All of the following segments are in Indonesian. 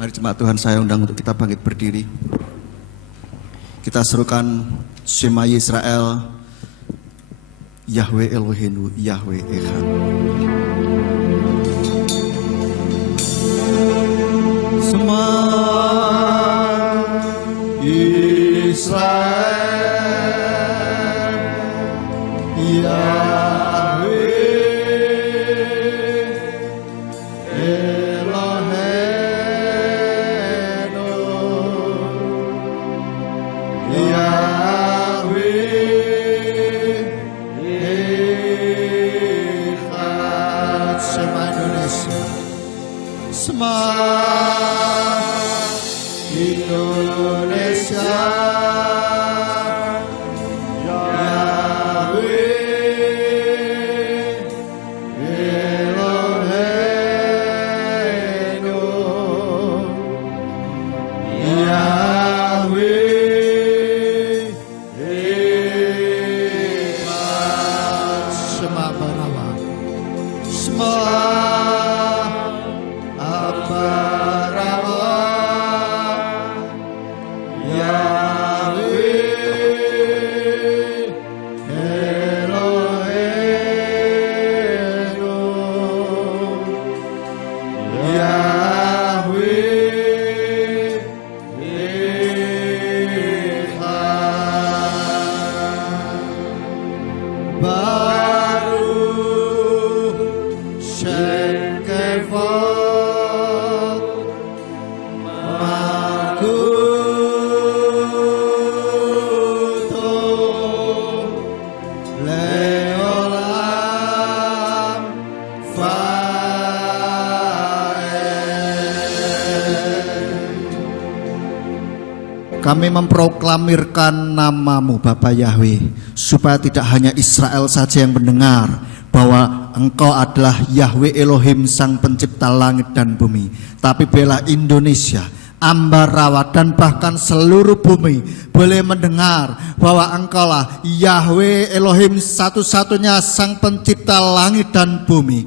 Mari jemaat Tuhan, saya undang untuk kita bangkit berdiri. Kita serukan Shema Yisrael, Yahweh Eloheinu, Yahweh Echad. Shema Yisrael, Yahweh Eloheinu, Yahweh Echad. Shema Indonesia, Shema Indonesia, kami memproklamirkan nama-Mu Bapa Yahweh, supaya tidak hanya Israel saja yang mendengar bahwa Engkau adalah Yahweh Elohim, Sang Pencipta langit dan bumi, tapi biarlah Indonesia, Ambarawa, dan bahkan seluruh bumi boleh mendengar bahwa Engkaulah Yahweh Elohim satu-satunya, Sang Pencipta langit dan bumi.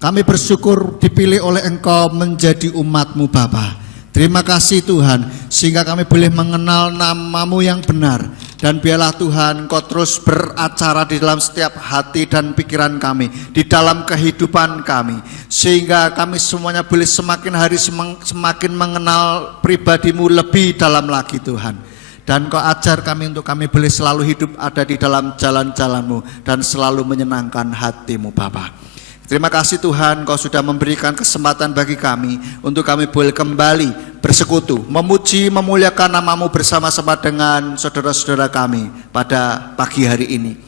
Kami bersyukur dipilih oleh Engkau menjadi umat-Mu Bapa. Terima kasih Tuhan, sehingga kami boleh mengenal nama-Mu yang benar. Dan biarlah Tuhan Engkau terus beracara di dalam setiap hati dan pikiran kami, di dalam kehidupan kami, sehingga kami semuanya boleh semakin hari semakin mengenal pribadi-Mu lebih dalam lagi Tuhan. Dan Kau ajar kami untuk kami boleh selalu hidup ada di dalam jalan-jalan-Mu dan selalu menyenangkan hati-Mu Bapa. Terima kasih Tuhan, Kau sudah memberikan kesempatan bagi kami untuk kami boleh kembali bersekutu, memuji, memuliakan nama-Mu bersama-sama dengan saudara-saudara kami pada pagi hari ini.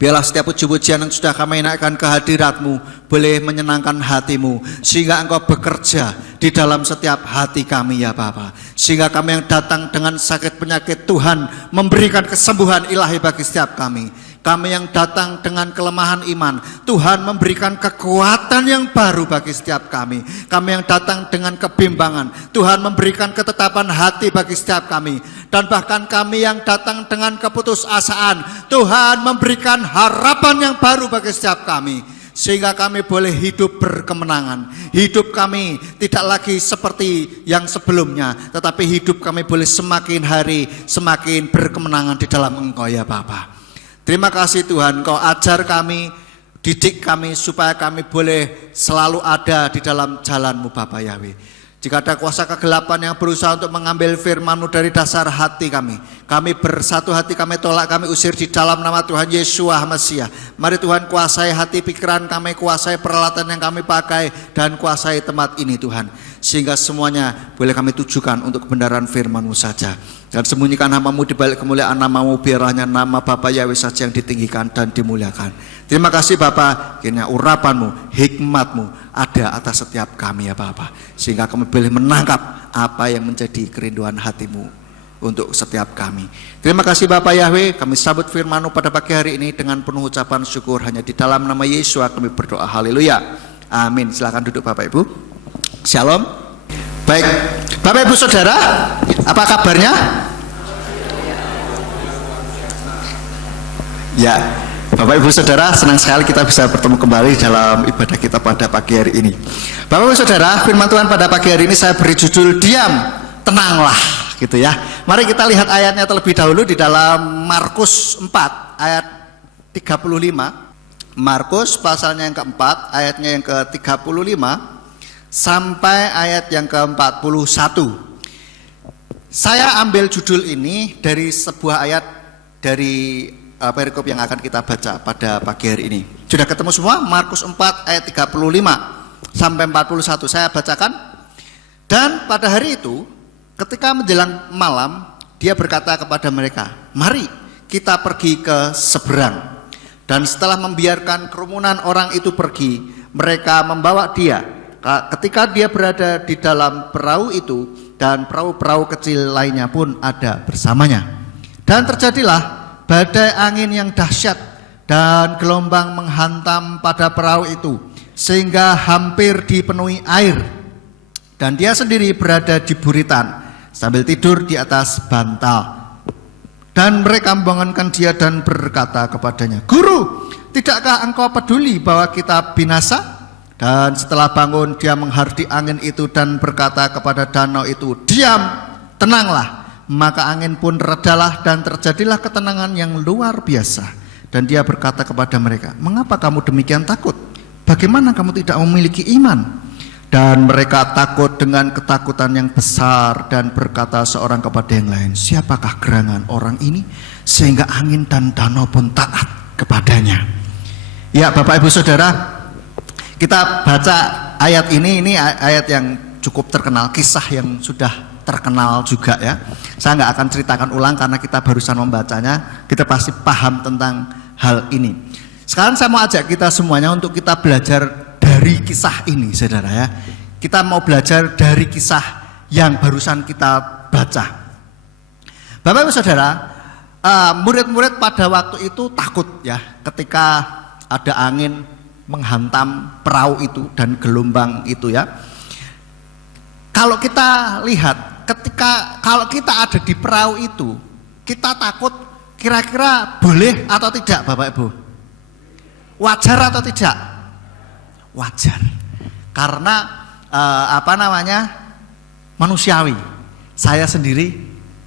Biarlah setiap puji-pujian yang sudah kami naikkan ke hadirat-Mu boleh menyenangkan hati-Mu, sehingga Engkau bekerja di dalam setiap hati kami ya Bapa. Sehingga kami yang datang dengan sakit penyakit, Tuhan memberikan kesembuhan ilahi bagi setiap kami. Kami yang datang dengan kelemahan iman, Tuhan memberikan kekuatan yang baru bagi setiap kami. Kami yang datang dengan kebimbangan, Tuhan memberikan ketetapan hati bagi setiap kami. Dan bahkan kami yang datang dengan keputusasaan, Tuhan memberikan harapan yang baru bagi setiap kami. Sehingga kami boleh hidup berkemenangan. Hidup kami tidak lagi seperti yang sebelumnya, tetapi hidup kami boleh semakin hari semakin berkemenangan di dalam Engkau ya Bapa. Terima kasih Tuhan, Kau ajar kami, didik kami supaya kami boleh selalu ada di dalam jalan-Mu Bapa Yahweh. Jika ada kuasa kegelapan yang berusaha untuk mengambil firman-Mu dari dasar hati kami bersatu hati, kami tolak, kami usir di dalam nama Tuhan Yesus Mesias. Mari Tuhan kuasai hati pikiran kami, kuasai peralatan yang kami pakai, dan kuasai tempat ini Tuhan. Sehingga semuanya boleh kami tujukan untuk kebenaran firman-Mu saja. Dan sembunyikan nama-Mu di balik kemuliaan nama-Mu, biar hanya nama Bapa Yahweh saja yang ditinggikan dan dimuliakan. Terima kasih Bapa, kiranya urapan-Mu, hikmat-Mu ada atas setiap kami ya Bapa, sehingga kami boleh menangkap apa yang menjadi kerinduan hati-Mu untuk setiap kami. Terima kasih Bapa Yahweh, kami sambut firman-Mu pada pagi hari ini dengan penuh ucapan syukur. Hanya di dalam nama Yesus kami berdoa, haleluya, amin. Silakan duduk Bapak Ibu. Shalom. Baik, Bapak Ibu Saudara, apa kabarnya? Ya, Bapak Ibu Saudara, senang sekali kita bisa bertemu kembali dalam ibadah kita pada pagi hari ini. Bapak Ibu Saudara, firman Tuhan pada pagi hari ini saya beri judul diam, tenanglah, gitu ya. Mari kita lihat ayatnya terlebih dahulu di dalam Markus 4 ayat 35. Markus pasalnya yang keempat, ayatnya yang ke-35 sampai ayat yang ke-41. Saya ambil judul ini dari sebuah ayat dari perikop yang akan kita baca pada pagi hari ini. Sudah ketemu semua? Markus 4 ayat 35 sampai 41 saya bacakan. Dan pada hari itu ketika menjelang malam, dia berkata kepada mereka, mari kita pergi ke seberang. Dan setelah membiarkan kerumunan orang itu pergi, mereka membawa dia. Ketika dia berada di dalam perahu itu, dan perahu-perahu kecil lainnya pun ada bersamanya. Dan terjadilah badai angin yang dahsyat, dan gelombang menghantam pada perahu itu, sehingga hampir dipenuhi air. Dan dia sendiri berada di buritan, sambil tidur di atas bantal. Dan mereka membangunkan dia dan berkata kepadanya, Guru, tidakkah engkau peduli bahwa kita binasa? Dan setelah bangun dia menghardi angin itu dan berkata kepada danau itu, diam, tenanglah. Maka angin pun redalah dan terjadilah ketenangan yang luar biasa. Dan dia berkata kepada mereka, mengapa kamu demikian takut? Bagaimana kamu tidak memiliki iman? Dan mereka takut dengan ketakutan yang besar dan berkata seorang kepada yang lain, siapakah gerangan orang ini sehingga angin dan danau pun taat kepadanya? Ya Bapak Ibu Saudara, kita baca ayat ini ayat yang cukup terkenal, kisah yang sudah terkenal juga ya. Saya nggak akan ceritakan ulang karena kita barusan membacanya, kita pasti paham tentang hal ini. Sekarang saya mau ajak kita semuanya untuk kita belajar dari kisah ini, saudara ya. Kita mau belajar dari kisah yang barusan kita baca. Bapak Ibu Saudara, murid-murid pada waktu itu takut ya, ketika ada angin menghantam perahu itu dan gelombang itu ya. Kalau kita lihat, kalau kita ada di perahu itu, kita takut kira-kira boleh atau tidak, Bapak Ibu? Wajar atau tidak? Wajar, karena manusiawi. Saya sendiri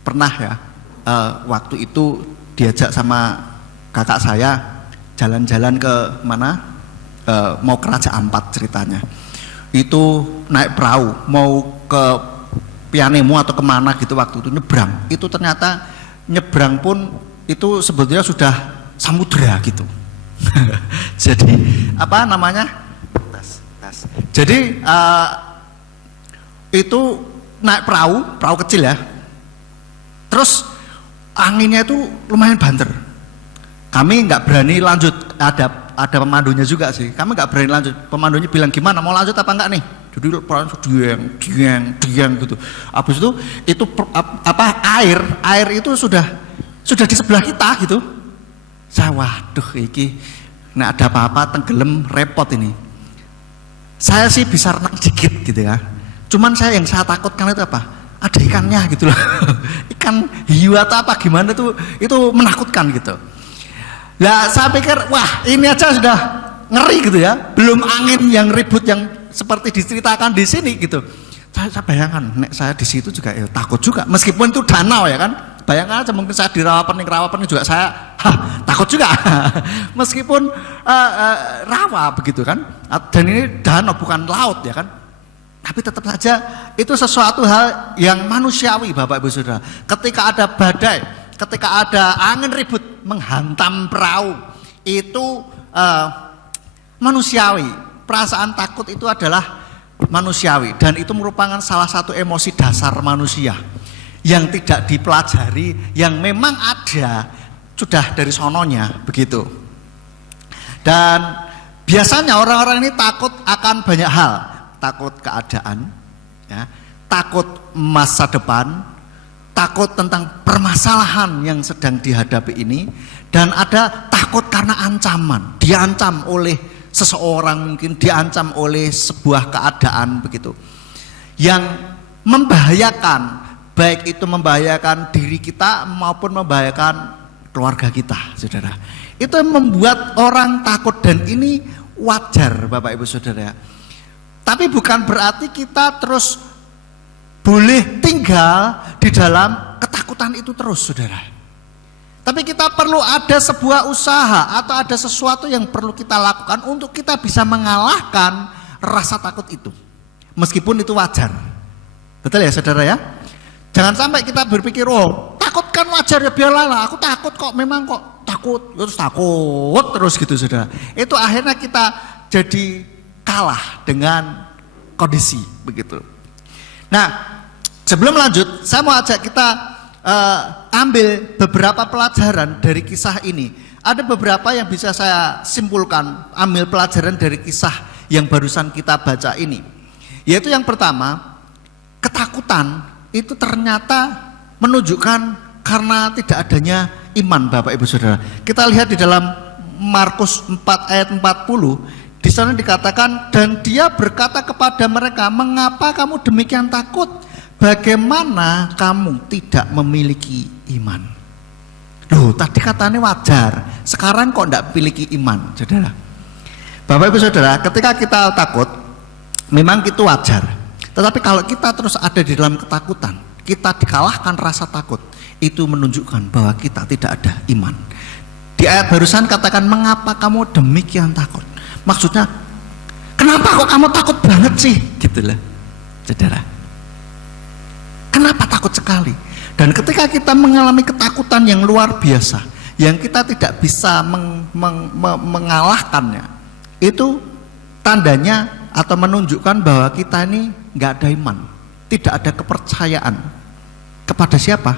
pernah ya, waktu itu diajak sama kakak saya jalan-jalan ke mana, mau ke Raja Ampat ceritanya. Itu naik perahu mau ke Pianemu atau kemana gitu, waktu itu nyebrang. Itu ternyata nyebrang pun itu sebetulnya sudah samudera gitu. Jadi jadi itu naik perahu kecil ya. Terus anginnya itu lumayan banter. Kami nggak berani lanjut. Ada pemandunya juga sih. Kami nggak berani lanjut. Pemandunya bilang gimana, mau lanjut apa enggak nih? Jadi perahu dieng gitu. Habis itu air itu sudah di sebelah kita gitu. Saya waduh iki, nah ada apa-apa tenggelam repot ini. Saya sih bisa renang dikit gitu ya. Cuman yang saya takutkan itu apa? Ada ikannya gitu loh. Ikan hiu atau apa gimana itu menakutkan gitu. Lah saya pikir wah ini aja sudah ngeri gitu ya. Belum angin yang ribut yang seperti diceritakan di sini gitu. Saya bayangkan, nek saya di situ juga ya takut juga. Meskipun itu danau ya kan. Bayangkan aja mungkin saya di rawa-pening juga saya takut juga. Meskipun rawa begitu kan. Dan ini danau bukan laut ya kan. Tapi tetap saja itu sesuatu hal yang manusiawi Bapak Ibu Saudara. Ketika ada badai, ketika ada angin ribut menghantam perahu, itu manusiawi. Perasaan takut itu adalah manusiawi dan itu merupakan salah satu emosi dasar manusia yang tidak dipelajari, yang memang ada sudah dari sononya begitu. Dan biasanya orang-orang ini takut akan banyak hal, takut keadaan ya, takut masa depan, takut tentang permasalahan yang sedang dihadapi ini, dan ada takut karena ancaman, diancam oleh seseorang, mungkin diancam oleh sebuah keadaan begitu yang membahayakan, baik itu membahayakan diri kita maupun membahayakan keluarga kita, saudara. Itu membuat orang takut dan ini wajar Bapak Ibu Saudara. Tapi bukan berarti kita terus boleh tinggal di dalam ketakutan itu terus, saudara. Tapi kita perlu ada sebuah usaha atau ada sesuatu yang perlu kita lakukan untuk kita bisa mengalahkan rasa takut itu. Meskipun itu wajar. Betul ya saudara ya? Jangan sampai kita berpikir, oh takut kan wajar ya, biarlah aku takut kok, memang kok takut, terus takut terus gitu saudara. Itu akhirnya kita jadi kalah dengan kondisi begitu. Nah, sebelum lanjut, saya mau ajak kita ambil beberapa pelajaran dari kisah ini. Ada beberapa yang bisa saya simpulkan, ambil pelajaran dari kisah yang barusan kita baca ini. Yaitu yang pertama, ketakutan itu ternyata menunjukkan karena tidak adanya iman, Bapak Ibu Saudara. Kita lihat di dalam Markus 4 ayat 40, di sana dikatakan, dan dia berkata kepada mereka, mengapa kamu demikian takut? Bagaimana kamu tidak memiliki iman? Loh, tadi katanya wajar, sekarang kok tidak memiliki iman, saudara? Bapak Ibu Saudara, ketika kita takut, memang itu wajar. Tetapi kalau kita terus ada di dalam ketakutan, kita dikalahkan rasa takut, itu menunjukkan bahwa kita tidak ada iman. Di ayat barusan katakan, mengapa kamu demikian takut? Maksudnya, kenapa kok kamu takut banget sih? Gitulah, saudara. Kenapa takut sekali? Dan ketika kita mengalami ketakutan yang luar biasa, yang kita tidak bisa mengalahkannya, itu tandanya atau menunjukkan bahwa kita ini nggak ada iman, tidak ada kepercayaan kepada siapa?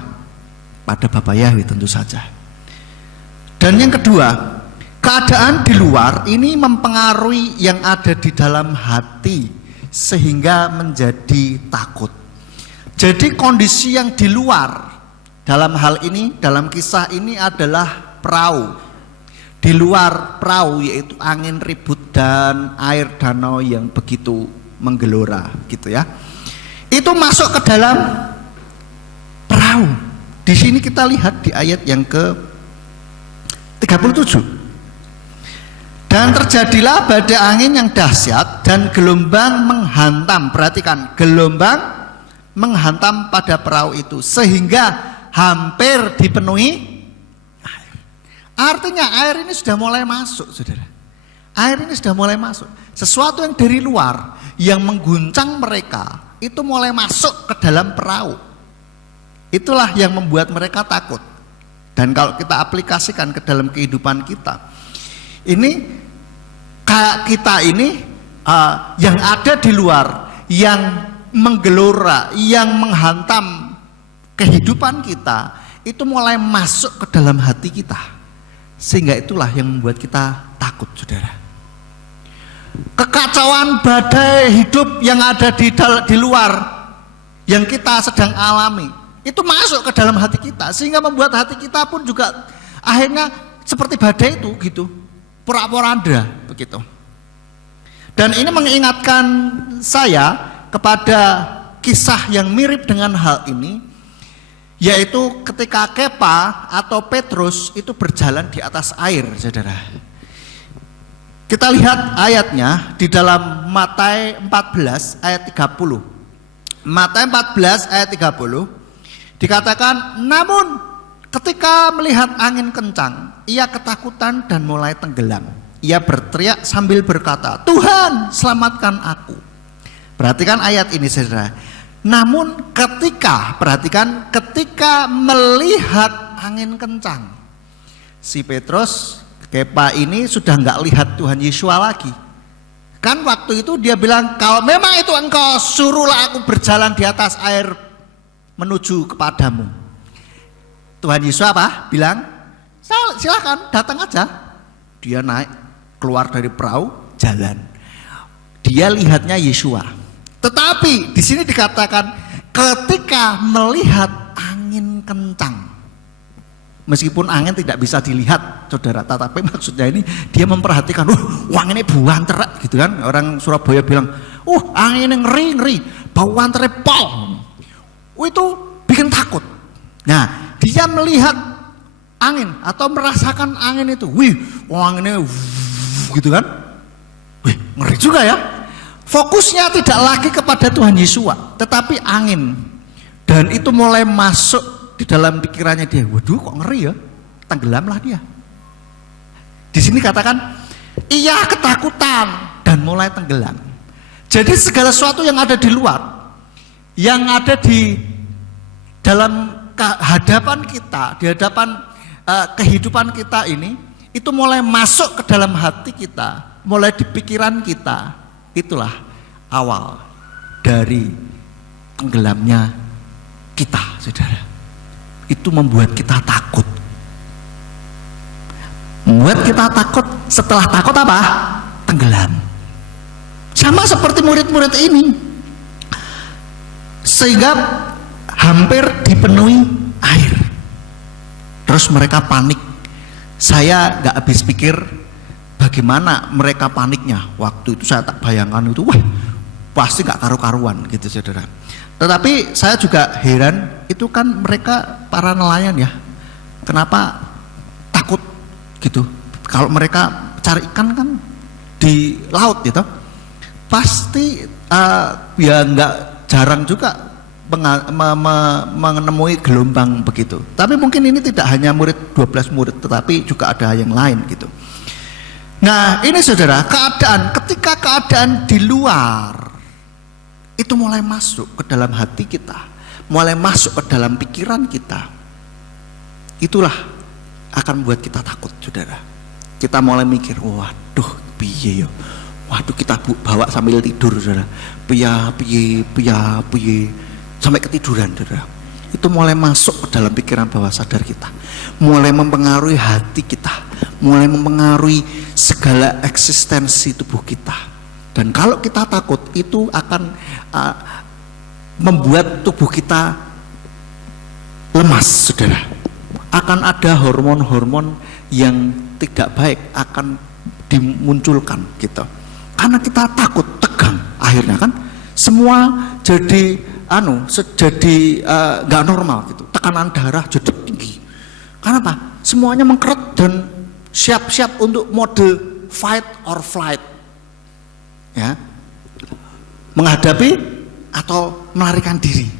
Pada Bapa Yahweh tentu saja. Dan yang kedua, keadaan di luar ini mempengaruhi yang ada di dalam hati sehingga menjadi takut. Jadi kondisi yang di luar dalam hal ini, dalam kisah ini adalah perahu. Di luar perahu yaitu angin ribut dan air danau yang begitu menggelora gitu ya. Itu masuk ke dalam perahu. Di sini kita lihat di ayat yang ke-37. Dan terjadilah badai angin yang dahsyat dan gelombang menghantam. Perhatikan, gelombang menghantam pada perahu itu sehingga hampir dipenuhi air. Artinya air ini sudah mulai masuk, saudara. Air ini sudah mulai masuk. Sesuatu yang dari luar yang mengguncang mereka itu mulai masuk ke dalam perahu. Itulah yang membuat mereka takut. Dan kalau kita aplikasikan ke dalam kehidupan kita, ini kita ini yang ada di luar, yang menggelora, yang menghantam kehidupan kita, itu mulai masuk ke dalam hati kita, sehingga itulah yang membuat kita takut, saudara. Kekacauan badai hidup yang ada di luar, yang kita sedang alami, itu masuk ke dalam hati kita, sehingga membuat hati kita pun juga akhirnya seperti badai itu gitu, porak-poranda begitu. Dan ini mengingatkan saya kepada kisah yang mirip dengan hal ini, yaitu ketika Kepa atau Petrus itu berjalan di atas air, saudara. Kita lihat ayatnya di dalam Matius 14 ayat 30. Matius 14 ayat 30 dikatakan, namun ketika melihat angin kencang, ia ketakutan dan mulai tenggelam. Ia berteriak sambil berkata, Tuhan, selamatkan aku. Perhatikan ayat ini, saudara. Namun ketika melihat angin kencang, si Petrus, Kepa ini sudah nggak lihat Tuhan Yesus lagi. Kan waktu itu dia bilang, kalau memang itu engkau, suruhlah aku berjalan di atas air menuju kepadamu. Tuhan Yesus apa? Bilang, silakan datang aja. Dia naik, keluar dari perahu, jalan. Dia lihatnya Yesua. Tetapi di sini dikatakan ketika melihat angin kencang, meskipun angin tidak bisa dilihat, saudara, tetapi maksudnya ini dia memperhatikan, anginnya buanter gitu kan. Orang Surabaya bilang, anginnya ngeri, bau anternya pol. Itu bikin takut. Nah, dia melihat angin atau merasakan angin itu, anginnya gitu kan, ngeri juga ya. fokusnya tidak lagi kepada Tuhan Yesus, tetapi angin. Dan itu mulai masuk di dalam pikirannya dia. Waduh, kok ngeri ya, tenggelamlah dia. Di sini katakan ia ketakutan dan mulai tenggelam. Jadi segala sesuatu yang ada di luar, yang ada di dalam hadapan kita, di hadapan kehidupan kita ini, itu mulai masuk ke dalam hati kita, mulai di pikiran kita. Itulah awal dari tenggelamnya kita, saudara. Itu membuat kita takut. Membuat kita takut, setelah takut apa? Tenggelam. Sama seperti murid-murid ini. Sehingga hampir dipenuhi air. Terus mereka panik. Saya gak habis pikir bagaimana mereka paniknya. Waktu itu saya tak bayangkan itu, wah pasti gak karu-karuan gitu, saudara. Tetapi saya juga heran, itu kan mereka para nelayan ya, kenapa takut gitu? Kalau mereka cari ikan kan di laut gitu, pasti ya nggak jarang juga menemui gelombang begitu. Tapi mungkin ini tidak hanya murid 12 murid, tetapi juga ada yang lain gitu. Nah ini saudara, ketika keadaan di luar itu mulai masuk ke dalam hati kita, mulai masuk ke dalam pikiran kita, itulah akan membuat kita takut, saudara. Kita mulai mikir, waduh piye yo, waduh kita bawa sambil tidur, saudara, piye sampai ketiduran, saudara. Itu mulai masuk ke dalam pikiran bawah sadar kita, mulai mempengaruhi hati kita, mulai mempengaruhi segala eksistensi tubuh kita. Dan kalau kita takut, itu akan membuat tubuh kita lemas, saudara. Akan ada hormon-hormon yang tidak baik akan dimunculkan gitu. Karena kita takut, tegang, akhirnya kan semua jadi nggak normal gitu. Tekanan darah jadi tinggi. Karena apa? Semuanya mengkeret dan siap-siap untuk mode fight or flight. Ya, menghadapi atau melarikan diri.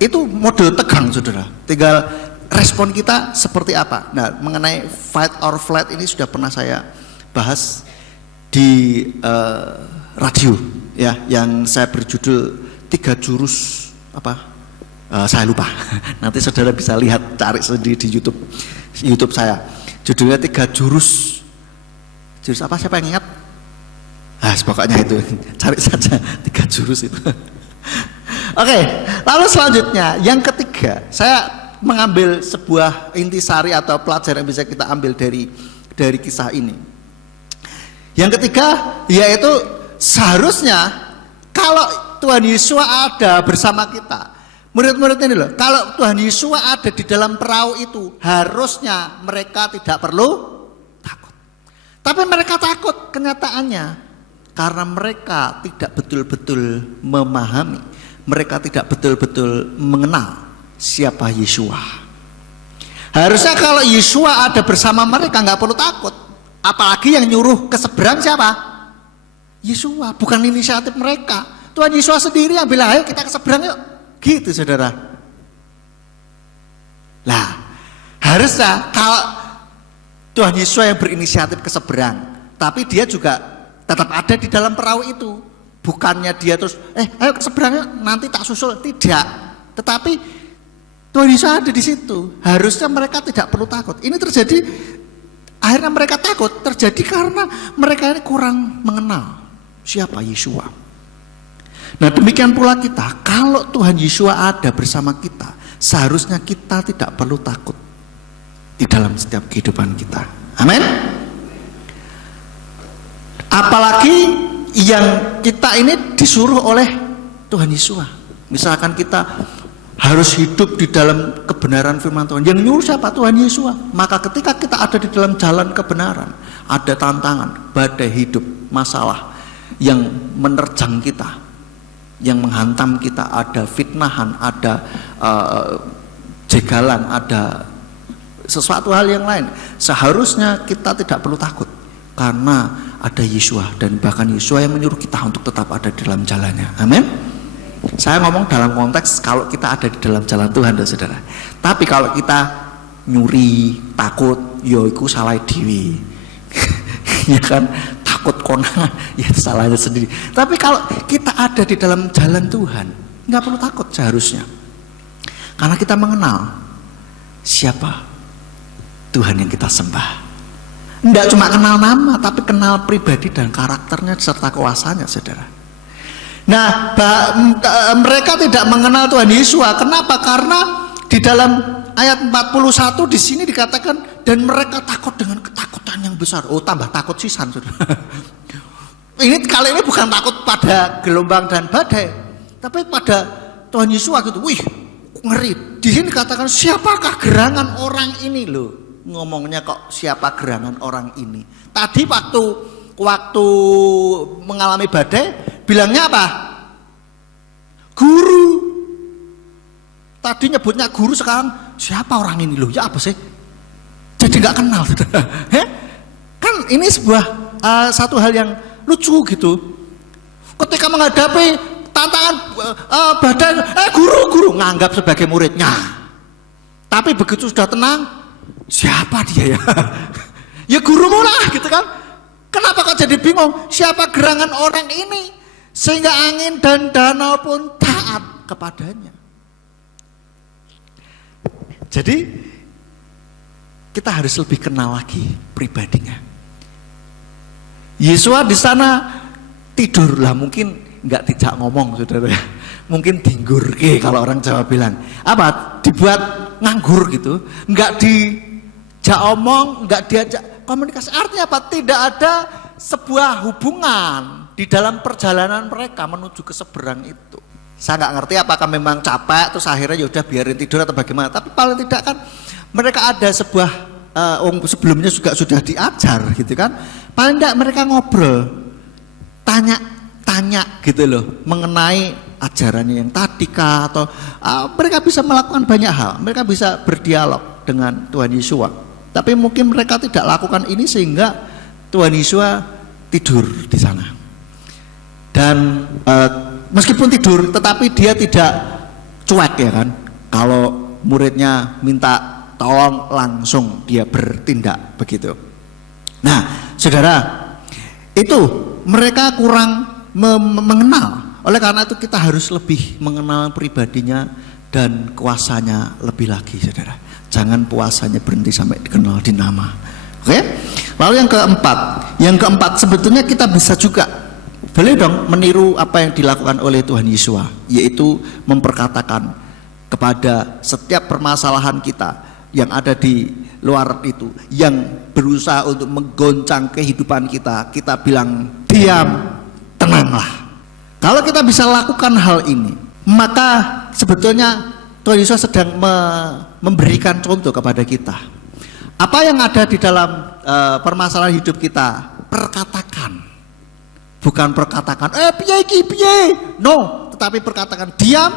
Itu mode tegang, saudara. Tinggal respon kita seperti apa. Nah, mengenai fight or flight ini sudah pernah saya bahas di radio ya, yang saya berjudul 3 jurus apa? Saya lupa. Nanti saudara bisa lihat, cari sendiri di YouTube saya. Judulnya 3 jurus. Jurus apa? Siapa yang ingat? Pokoknya itu, cari saja 3 jurus itu. Oke, lalu selanjutnya yang ketiga, saya mengambil sebuah intisari atau pelajaran yang bisa kita ambil dari kisah ini. Yang ketiga yaitu seharusnya kalau Tuhan Yesus ada bersama kita, murid-murid ini loh, kalau Tuhan Yesus ada di dalam perahu itu, harusnya mereka tidak perlu takut. Tapi mereka takut kenyataannya. Karena mereka tidak betul-betul memahami, mereka tidak betul-betul mengenal siapa Yeshua. Harusnya kalau Yeshua ada bersama mereka nggak perlu takut. Apalagi yang nyuruh ke seberang siapa? Yeshua, bukan inisiatif mereka. Tuhan Yesus sendiri yang bilang, ayo kita ke seberang yuk. Gitu, saudara. Lah, harusnya kalau Tuhan Yesus yang berinisiatif ke seberang, tapi dia juga tetap ada di dalam perahu itu. Bukannya dia terus ayo ke seberangnya nanti tak susul, tidak. Tetapi Tuhan Yesus ada di situ. Harusnya mereka tidak perlu takut. Ini terjadi, akhirnya mereka takut terjadi karena mereka ini kurang mengenal siapa Yeshua. Nah demikian pula kita, kalau Tuhan Yeshua ada bersama kita, seharusnya kita tidak perlu takut di dalam setiap kehidupan kita. Amin. Apalagi yang kita ini disuruh oleh Tuhan Yesus. Misalkan kita harus hidup di dalam kebenaran firman Tuhan. Yang nyuruh siapa? Tuhan Yesus. Maka ketika kita ada di dalam jalan kebenaran, ada tantangan, badai hidup, masalah yang menerjang kita, yang menghantam kita, ada fitnahan, ada jegalan, ada sesuatu hal yang lain. Seharusnya kita tidak perlu takut. Karena ada Yesua, dan bahkan Yesua yang menyuruh kita untuk tetap ada di dalam jalannya. Amin. Saya ngomong dalam konteks kalau kita ada di dalam jalan Tuhan, saudara. Tapi kalau kita nyuri, takut, yo iku salah dewi. Ya kan, takut konangan, ya salahnya sendiri. Tapi kalau kita ada di dalam jalan Tuhan, nggak perlu takut seharusnya. Karena kita mengenal siapa Tuhan yang kita sembah. Nggak cuma kenal nama, tapi kenal pribadi dan karakternya serta kuasanya, saudara. Nah, mereka tidak mengenal Tuhan Yesus. Kenapa? Karena di dalam ayat 41 di sini dikatakan dan mereka takut dengan ketakutan yang besar. Oh, tambah takut sisan, saudara. Ini kali ini bukan takut pada gelombang dan badai, tapi pada Tuhan Yesus gitu. Wih, ngeri. Di sini dikatakan siapakah gerangan orang ini loh. Ngomongnya kok siapa gerangan orang ini. Tadi waktu mengalami badai bilangnya apa? Guru. Tadi nyebutnya guru, sekarang siapa orang ini loh? Ya apa sih? Jadi nggak kenal. Kan ini sebuah satu hal yang lucu gitu. Ketika menghadapi tantangan badai, guru nganggap sebagai muridnya. Tapi begitu sudah tenang, siapa dia ya? Ya gurumu lah gitu kan. Kenapa kok jadi bingung? Siapa gerangan orang ini sehingga angin dan danau pun taat kepadanya? Jadi kita harus lebih kenal lagi pribadinya. Yesus di sana tidur lah, mungkin nggak tidak ngomong, saudara. Mungkin tinggur, kalau orang Jawa bilang. Apa? Dibuat nganggur gitu, nggak diajak omong, nggak diajak komunikasi. Artinya apa? Tidak ada sebuah hubungan di dalam perjalanan mereka menuju ke seberang itu. Saya nggak ngerti apakah memang capek terus akhirnya yaudah biarin tidur atau bagaimana. Tapi paling tidak kan mereka ada sebuah sebelumnya juga sudah diajar gitu kan. Paling tidak mereka ngobrol, tanya gitu loh mengenai ajarannya yang tadi kah, atau mereka bisa melakukan banyak hal. Mereka bisa berdialog dengan Tuhan Yesus. Tapi mungkin mereka tidak lakukan ini sehingga Tuhan Yesus tidur di sana. Dan meskipun tidur, tetapi dia tidak cuek ya kan. Kalau muridnya minta tolong, langsung dia bertindak begitu. Nah, saudara, itu mereka kurang mengenal. Oleh karena itu kita harus lebih mengenal pribadinya dan kuasanya lebih lagi, saudara. Jangan puasanya berhenti sampai dikenal di nama. Oke? Lalu yang keempat sebetulnya kita bisa juga boleh dong meniru apa yang dilakukan oleh Tuhan Yesus, yaitu memperkatakan kepada setiap permasalahan kita yang ada di luar itu, yang berusaha untuk menggoncang kehidupan kita, kita bilang diam, tenanglah. Kalau kita bisa lakukan hal ini, maka sebetulnya Tuhan Yesus sedang memberikan contoh kepada kita. Apa yang ada di dalam permasalahan hidup kita, perkatakan. Bukan perkatakan, piye iki piye. No, tetapi perkatakan diam,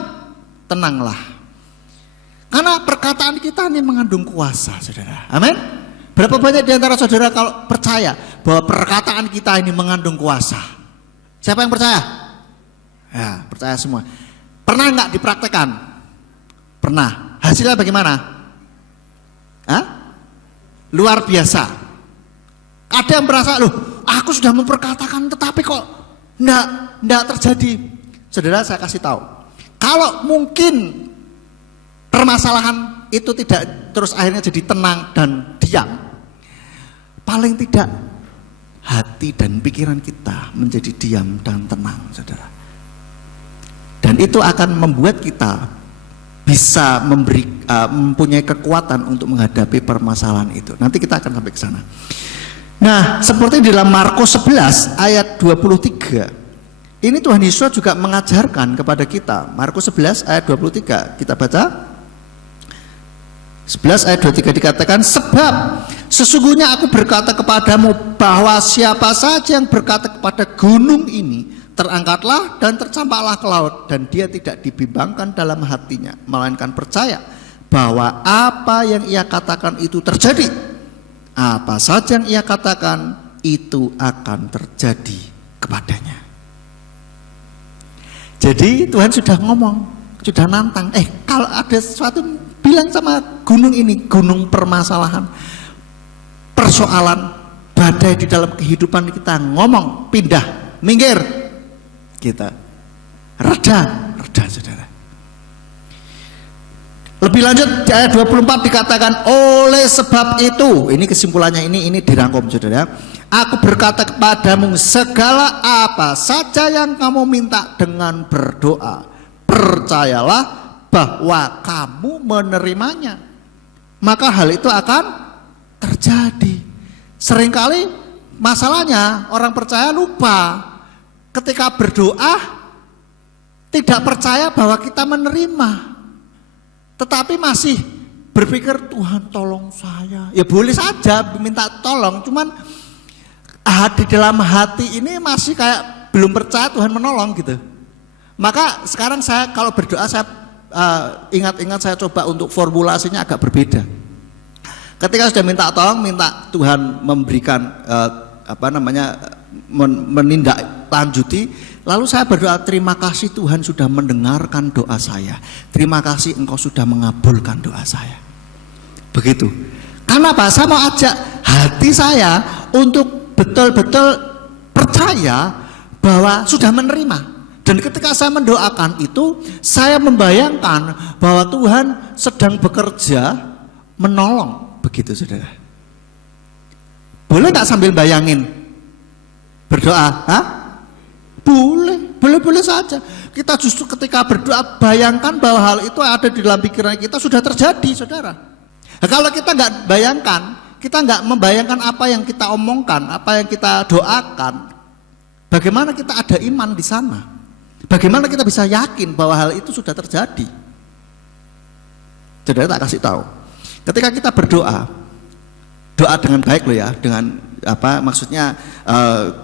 tenanglah. Karena perkataan kita ini mengandung kuasa, saudara. Amin. Berapa banyak di antara saudara kalau percaya bahwa perkataan kita ini mengandung kuasa? Siapa yang percaya? Ya, percaya semua. Pernah nggak dipraktekkan? Pernah. Hasilnya bagaimana? Luar biasa. Ada yang merasa, loh, aku sudah memperkatakan tetapi kok enggak terjadi. Saudara, saya kasih tahu. Kalau mungkin permasalahan itu tidak terus akhirnya jadi tenang dan diam, paling tidak hati dan pikiran kita menjadi diam dan tenang, saudara. Dan itu akan membuat kita bisa mempunyai kekuatan untuk menghadapi permasalahan itu. Nanti kita akan sampai ke sana. Nah, seperti di dalam Markus 11 ayat 23, ini Tuhan Yesus juga mengajarkan kepada kita. Markus 11 ayat 23, kita baca. 11 ayat 23 dikatakan, sebab sesungguhnya aku berkata kepadamu bahwa siapa saja yang berkata kepada gunung ini, terangkatlah dan tercampaklah ke laut, dan dia tidak dibimbangkan dalam hatinya, melainkan percaya bahwa apa yang ia katakan itu terjadi. Apa saja yang ia katakan itu akan terjadi kepadanya. Jadi Tuhan sudah ngomong, sudah nantang, kalau ada sesuatu bilang sama gunung ini, gunung permasalahan, persoalan, badai di dalam kehidupan kita, ngomong, pindah, minggir, kita reda saudara. Lebih lanjut di ayat 24 dikatakan, oleh sebab itu, ini kesimpulannya, ini dirangkum saudara, aku berkata kepadamu, segala apa saja yang kamu minta dengan berdoa, percayalah bahwa kamu menerimanya, maka hal itu akan terjadi. Seringkali masalahnya orang percaya lupa ketika berdoa, tidak percaya bahwa kita menerima, tetapi masih berpikir Tuhan tolong saya. Ya boleh saja minta tolong, cuman di dalam hati ini masih kayak belum percaya Tuhan menolong gitu. Maka sekarang saya kalau berdoa, saya ingat-ingat, saya coba untuk formulasinya agak berbeda. Ketika sudah minta tolong, minta Tuhan memberikan menindaklanjuti, lalu saya berdoa, terima kasih Tuhan sudah mendengarkan doa saya, terima kasih Engkau sudah mengabulkan doa saya. Begitu. Karena apa? Saya mau ajak hati saya untuk betul-betul percaya bahwa sudah menerima. Dan ketika saya mendoakan itu, saya membayangkan bahwa Tuhan sedang bekerja menolong. Begitu saudara. Boleh nggak sambil bayangin berdoa? Boleh saja. Kita justru ketika berdoa bayangkan bahwa hal itu ada di dalam pikiran kita, sudah terjadi saudara. Nah, kalau kita nggak bayangkan, kita nggak membayangkan apa yang kita omongkan, apa yang kita doakan, bagaimana kita ada iman di sana? Bagaimana kita bisa yakin bahwa hal itu sudah terjadi? Saudara tak kasih tahu. Ketika kita berdoa, doa dengan baik loh ya, dengan maksudnya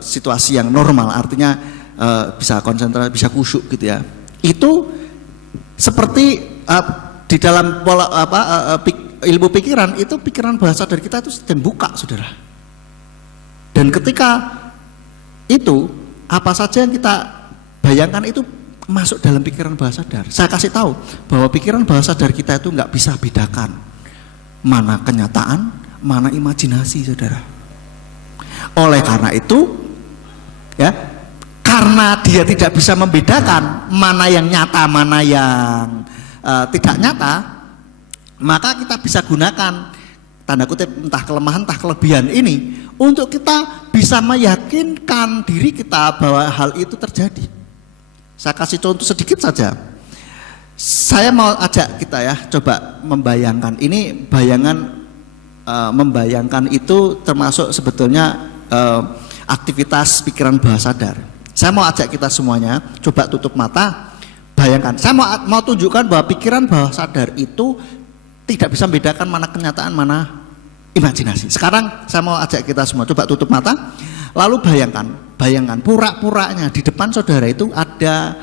situasi yang normal, artinya bisa konsentrasi, bisa khusyuk gitu ya. Itu seperti di dalam pola ilmu pikiran, itu pikiran bawah sadar kita itu sedang buka saudara. Dan ketika itu apa saja yang kita bayangkan itu masuk dalam pikiran bawah sadar. Saya kasih tahu bahwa pikiran bawah sadar kita itu nggak bisa bedakan mana kenyataan, mana imajinasi saudara. Oleh karena itu ya, karena dia tidak bisa membedakan mana yang nyata, mana yang tidak nyata, maka kita bisa gunakan tanda kutip entah kelemahan entah kelebihan ini untuk kita bisa meyakinkan diri kita bahwa hal itu terjadi. Saya kasih contoh sedikit saja. Saya mau ajak kita ya, coba membayangkan ini, membayangkan itu termasuk sebetulnya aktivitas pikiran bawah sadar. Saya mau ajak kita semuanya, coba tutup mata, bayangkan. Saya mau tunjukkan bahwa pikiran bawah sadar itu tidak bisa membedakan mana kenyataan, mana imajinasi. Sekarang saya mau ajak kita semua, coba tutup mata, lalu bayangkan pura-puranya di depan saudara itu ada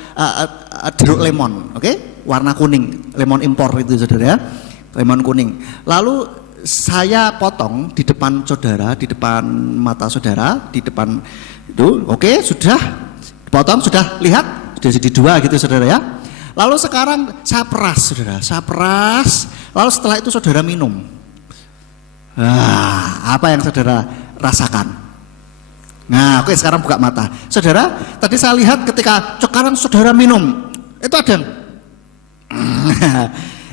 jeruk lemon, oke? Warna kuning, lemon impor itu saudara ya, lemon kuning. Lalu saya potong di depan saudara, di depan mata saudara, di depan itu, oke, sudah potong, sudah lihat, sudah jadi dua gitu saudara ya. Lalu sekarang saya peras saudara, saya peras, lalu setelah itu saudara minum. Apa yang saudara rasakan? Nah, oke, sekarang buka mata. Saudara, tadi saya lihat ketika sekarang saudara minum, itu ada yang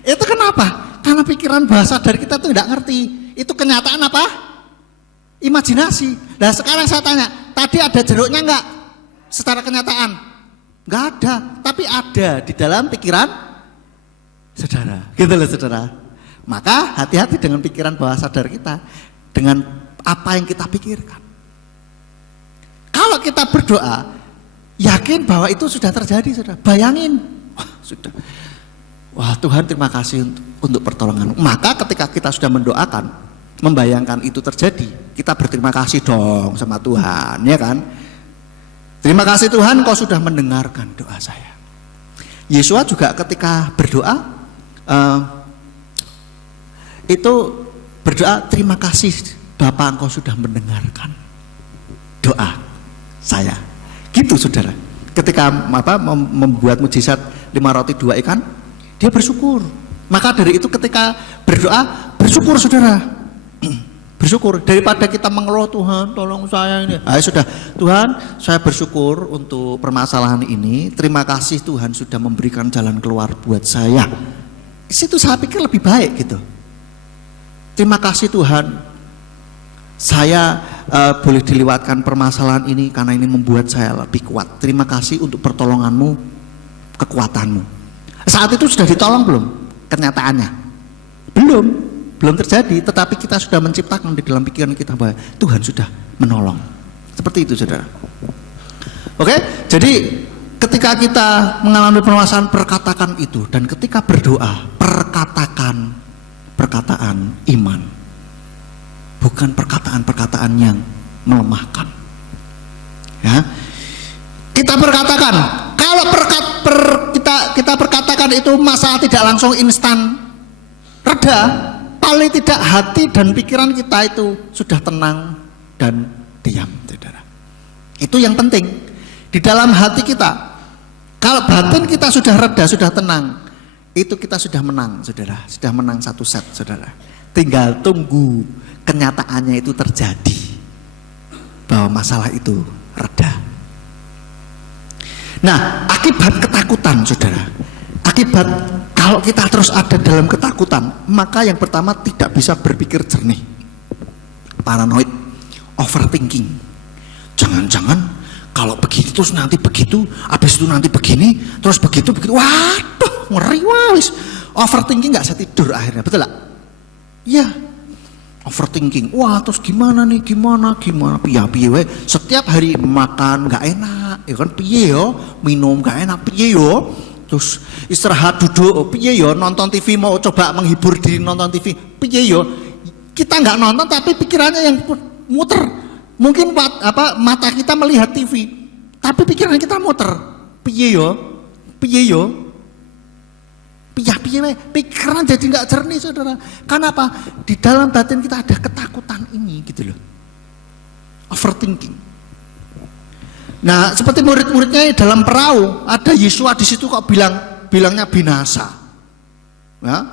itu kenapa? Karena pikiran bawah sadar kita tuh tidak ngerti itu kenyataan apa imajinasi. Nah sekarang saya tanya, tadi ada jeruknya enggak secara kenyataan? Enggak ada, tapi ada di dalam pikiran saudara, gitu loh saudara. Maka hati-hati dengan pikiran bawah sadar kita, dengan apa yang kita pikirkan. Kalau kita berdoa, yakin bahwa itu sudah terjadi saudara. Bayangin, sudah. Wah Tuhan terima kasih untuk pertolongan. Maka ketika kita sudah mendoakan, membayangkan itu terjadi, kita berterima kasih dong sama Tuhan, ya kan? Terima kasih Tuhan, Kau sudah mendengarkan doa saya. Yesua juga ketika berdoa, itu berdoa, terima kasih Bapa, Engkau sudah mendengarkan. doa saya. Gitu saudara. Ketika membuat mujizat 5 roti 2 ikan, dia bersyukur. Maka dari itu ketika berdoa, bersyukur saudara. Bersyukur daripada kita mengeluh, Tuhan tolong saya ini. Sudah, Tuhan saya bersyukur untuk permasalahan ini. Terima kasih Tuhan sudah memberikan jalan keluar buat saya. Situ saya pikir lebih baik gitu. Terima kasih Tuhan, saya boleh dilewatkan permasalahan ini karena ini membuat saya lebih kuat. Terima kasih untuk pertolonganmu, kekuatanmu. Saat itu sudah ditolong belum? Kenyataannya belum terjadi, tetapi kita sudah menciptakan di dalam pikiran kita bahwa Tuhan sudah menolong. Seperti itu saudara. Oke, jadi ketika kita mengalami permasalahan, perkatakan itu, dan ketika berdoa perkataan iman, bukan perkataan-perkataan yang melemahkan. Ya, kita berkatakan, kalau kita berkatakan itu masalah tidak langsung instan reda, paling tidak hati dan pikiran kita itu sudah tenang dan diam, saudara. Itu yang penting di dalam hati kita. Kalau batin kita sudah reda, sudah tenang, itu kita sudah menang, saudara. Sudah menang 1 set, saudara. Tinggal tunggu kenyataannya itu terjadi, bahwa masalah itu reda. Nah, akibat ketakutan, saudara, akibat kalau kita terus ada dalam ketakutan, maka yang pertama tidak bisa berpikir jernih, paranoid, overthinking. Jangan-jangan kalau begini terus nanti begitu, habis itu nanti begini, terus begitu, waduh ngeri wis. Overthinking nggak bisa tidur akhirnya, betul gak? Iya, overthinking. Wah terus gimana nih, gimana piye we. Setiap hari makan nggak enak, ya kan piye yo, minum nggak enak piye yo. Terus istirahat duduk piye yo, nonton TV mau coba menghibur diri nonton TV piye yo. Kita nggak nonton tapi pikirannya yang muter. Mungkin mata kita melihat TV tapi pikiran kita muter. Piye yo pikiran jadi nggak jernih, saudara. Kenapa? Di dalam batin kita ada ketakutan ini gitu loh, overthinking. Nah, seperti murid-muridnya dalam perahu, ada Yesua di situ kok bilangnya binasa. Ya,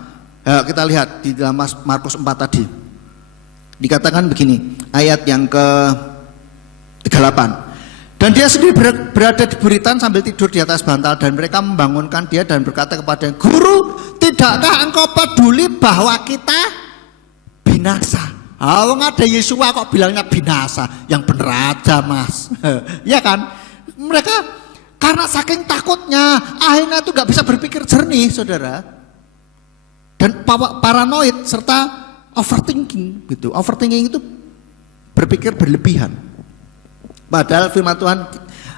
kita lihat di dalam Markus 4 tadi. Dikatakan begini, ayat yang ke-38. Dan dia sendiri berada di buritan sambil tidur di atas bantal, dan mereka membangunkan dia dan berkata kepadanya, "Guru, tidakkah engkau peduli bahwa kita binasa?" Ada Yesua kok bilangnya binasa, yang bener aja mas. Ya kan, mereka karena saking takutnya akhirnya itu gak bisa berpikir jernih, saudara, dan paranoid serta overthinking gitu. Overthinking itu berpikir berlebihan, padahal firman Tuhan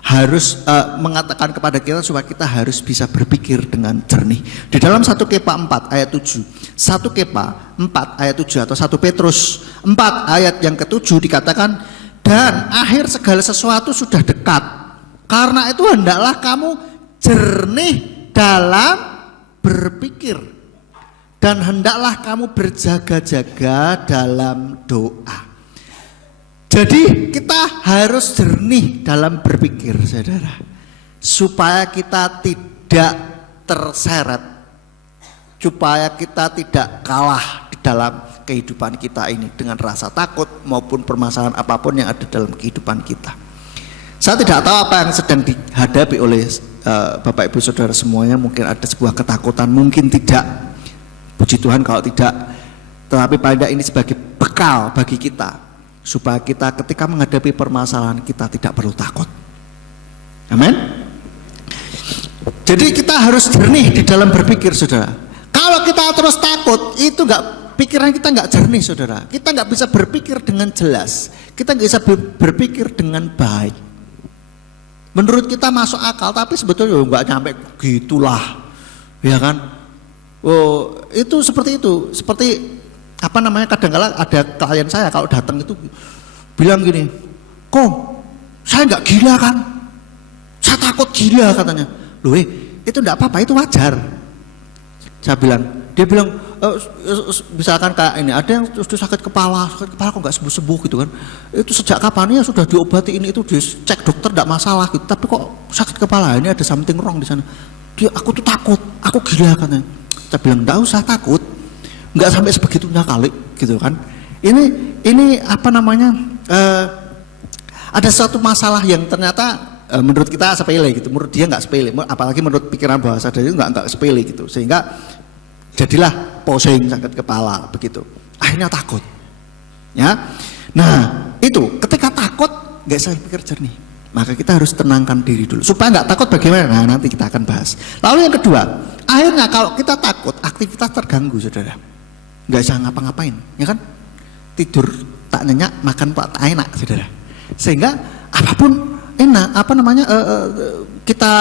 harus mengatakan kepada kita supaya kita harus bisa berpikir dengan jernih. Di dalam 1 Kepa 4 ayat 7, 1 Kepa 4 ayat 7 atau 1 Petrus 4 ayat yang ke-7 dikatakan, dan akhir segala sesuatu sudah dekat. Karena itu hendaklah kamu jernih dalam berpikir, dan hendaklah kamu berjaga-jaga dalam doa. Jadi kita harus jernih dalam berpikir, saudara, supaya kita tidak terseret, supaya kita tidak kalah di dalam kehidupan kita ini dengan rasa takut maupun permasalahan apapun yang ada dalam kehidupan kita. Saya tidak tahu apa yang sedang dihadapi oleh Bapak Ibu Saudara semuanya. Mungkin ada sebuah ketakutan, mungkin tidak. Puji Tuhan kalau tidak, tetapi pada ini sebagai bekal bagi kita, supaya kita ketika menghadapi permasalahan kita tidak perlu takut. Amin. Jadi kita harus jernih di dalam berpikir, saudara. Kalau kita terus takut, itu pikiran kita nggak jernih, saudara. Kita nggak bisa berpikir dengan jelas. Kita nggak bisa berpikir dengan baik. Menurut kita masuk akal, tapi sebetulnya nggak nyampe gitulah, ya kan? Oh, itu seperti itu. Seperti kadang-kadang ada klien saya kalau datang itu bilang gini, "Kok saya nggak gila kan? Saya takut gila," katanya. "Loh, itu enggak apa-apa, itu wajar." Dia bilang, misalkan kayak ini, ada yang sudah sakit kepala kok nggak sembuh-sembuh gitu kan. Itu sejak kapan ya sudah diobati ini itu dicek dokter tidak masalah gitu, tapi kok sakit kepala, ini ada something wrong di sana. Aku tuh takut, aku gila katanya. Saya bilang enggak usah takut, nggak sampai sebegitunya kali gitu kan. Ini apa namanya? Ada suatu masalah yang ternyata menurut kita sepele gitu, menurut dia nggak sepele, apalagi menurut pikiran bawah sadar itu nggak sepele gitu, sehingga jadilah pusing, sakit kepala begitu. Akhirnya takut, ya. Nah itu ketika takut nggak bisa pikir jernih, maka kita harus tenangkan diri dulu supaya nggak takut. Bagaimana? Nah, nanti kita akan bahas. Lalu yang kedua, akhirnya kalau kita takut aktivitas terganggu, saudara, nggak bisa ngapa-ngapain, ya kan? Tidur tak nyenyak, makan tak enak, saudara. Sehingga apapun enak, apa namanya, kita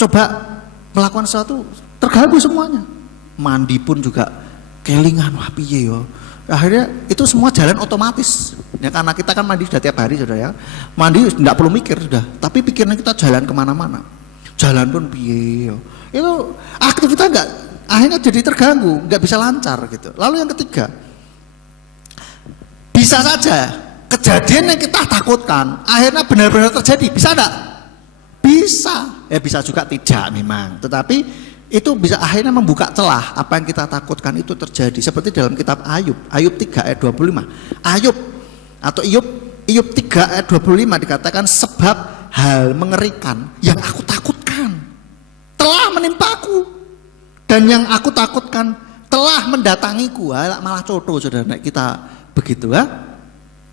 coba melakukan sesuatu terganggu semuanya. Mandi pun juga kelingan, wah piye yo. Akhirnya itu semua jalan otomatis. Ya karena kita kan mandi sudah tiap hari, saudara ya. Mandi tidak perlu mikir sudah, tapi pikiran kita jalan kemana-mana. Jalan pun piye yo. Itu aktivitas nggak, akhirnya jadi terganggu, nggak bisa lancar gitu. Lalu yang ketiga, bisa saja kejadian yang kita takutkan akhirnya benar-benar terjadi, bisa enggak? Bisa, ya bisa juga tidak memang, tetapi itu bisa akhirnya membuka celah apa yang kita takutkan itu terjadi. Seperti dalam kitab Ayub 3 ayat 25. Ayub 3 ayat 25 dikatakan, sebab hal mengerikan yang aku takutkan telah menimpaku, dan yang aku takutkan telah mendatangiku. Malah coto, saudara, kita begitu ya.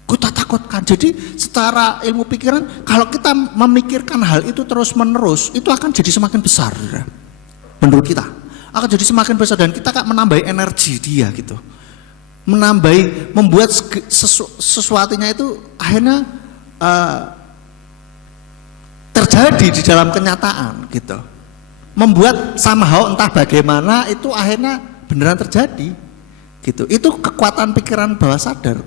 Kita takutkan. Jadi secara ilmu pikiran, kalau kita memikirkan hal itu terus menerus, itu akan jadi semakin besar, saudara. Menurut kita akan jadi semakin besar, dan kita kan menambahi energi dia gitu, membuat sesuatunya itu akhirnya terjadi di dalam kenyataan gitu, membuat somehow entah bagaimana itu akhirnya beneran terjadi gitu. Itu kekuatan pikiran bawah sadar.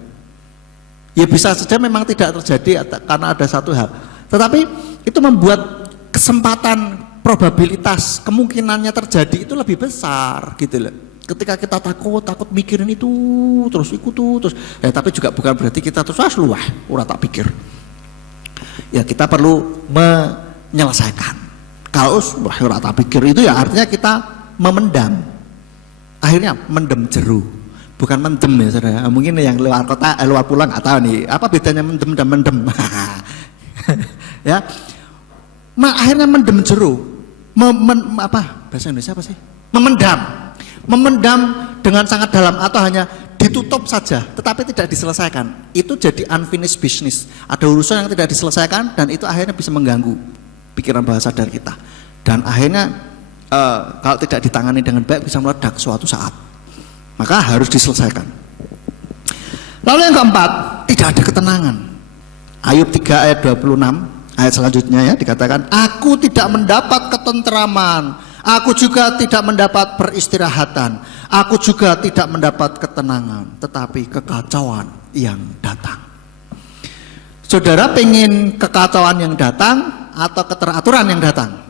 Ya bisa saja memang tidak terjadi karena ada satu hal, tetapi itu membuat kesempatan, probabilitas kemungkinannya terjadi itu lebih besar gitu loh. Ketika kita takut mikirin itu terus ya, tapi juga bukan berarti kita terus luah ora tak pikir. Ya kita perlu menyelesaikan. Kalau ora tak pikir itu ya artinya kita memendam. Akhirnya mendem jeru, bukan mendem ya saudara. Mungkin yang luar kota, luar pulang nggak tahu nih apa bedanya mendem dan mendem. Ya, akhirnya mendem jeru. Bahasa Indonesia apa sih? Memendam dengan sangat dalam, atau hanya ditutup saja tetapi tidak diselesaikan. Itu jadi unfinished business, ada urusan yang tidak diselesaikan, dan itu akhirnya bisa mengganggu pikiran bawah sadar kita, dan akhirnya kalau tidak ditangani dengan baik bisa meledak suatu saat. Maka harus diselesaikan. Lalu yang keempat, tidak ada ketenangan. Ayub 3 ayat 26, ayat selanjutnya ya, dikatakan, aku tidak mendapat ketenteraman, aku juga tidak mendapat peristirahatan, aku juga tidak mendapat ketenangan, tetapi kekacauan yang datang. Saudara pengen kekacauan yang datang atau keteraturan yang datang?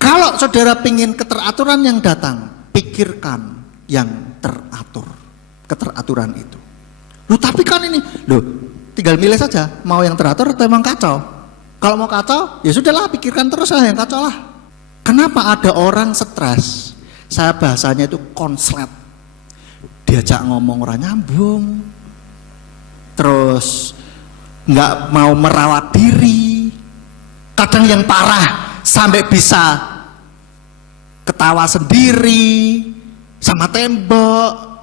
Kalau saudara pengen keteraturan yang datang, pikirkan yang teratur, keteraturan itu. Loh tapi kan ini, tinggal milih saja mau yang teratur atau memang kacau. Kalau mau kacau ya sudahlah, pikirkan terus lah yang kacau lah. Kenapa ada orang stres? Saya bahasanya itu konslet, diajak ngomong orang nyambung, terus nggak mau merawat diri, kadang yang parah sampai bisa ketawa sendiri sama tembok.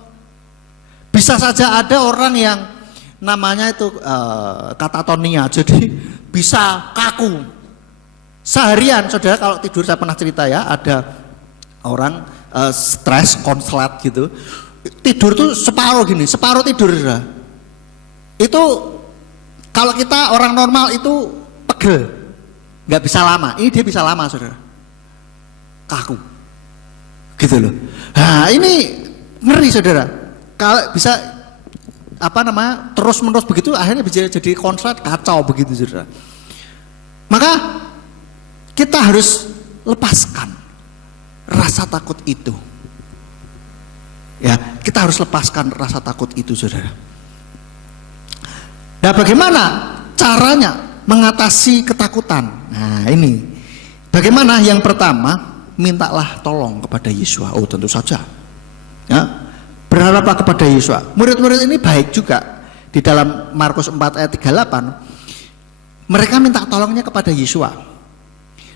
Bisa saja ada orang yang namanya itu katatonia, jadi bisa kaku seharian. Saudara kalau tidur, saya pernah cerita ya, ada orang stres konslet gitu, tidur tuh separuh gini, separuh tidur saudara. Itu kalau kita orang normal itu pegel, nggak bisa lama. Ini dia bisa lama saudara, kaku gitu loh. Nah ini ngeri saudara, kalau bisa apa namanya terus menerus begitu, akhirnya bisa jadi konslet, kacau begitu saudara. Maka kita harus lepaskan rasa takut itu. Ya, kita harus lepaskan rasa takut itu, saudara. Nah, bagaimana caranya mengatasi ketakutan? Nah, ini. Bagaimana? Yang pertama, mintalah tolong kepada Yesus. Oh, tentu saja. Ya, berharaplah kepada Yesus. Murid-murid ini baik juga. Di dalam Markus 4 ayat 38, mereka minta tolongnya kepada Yesus.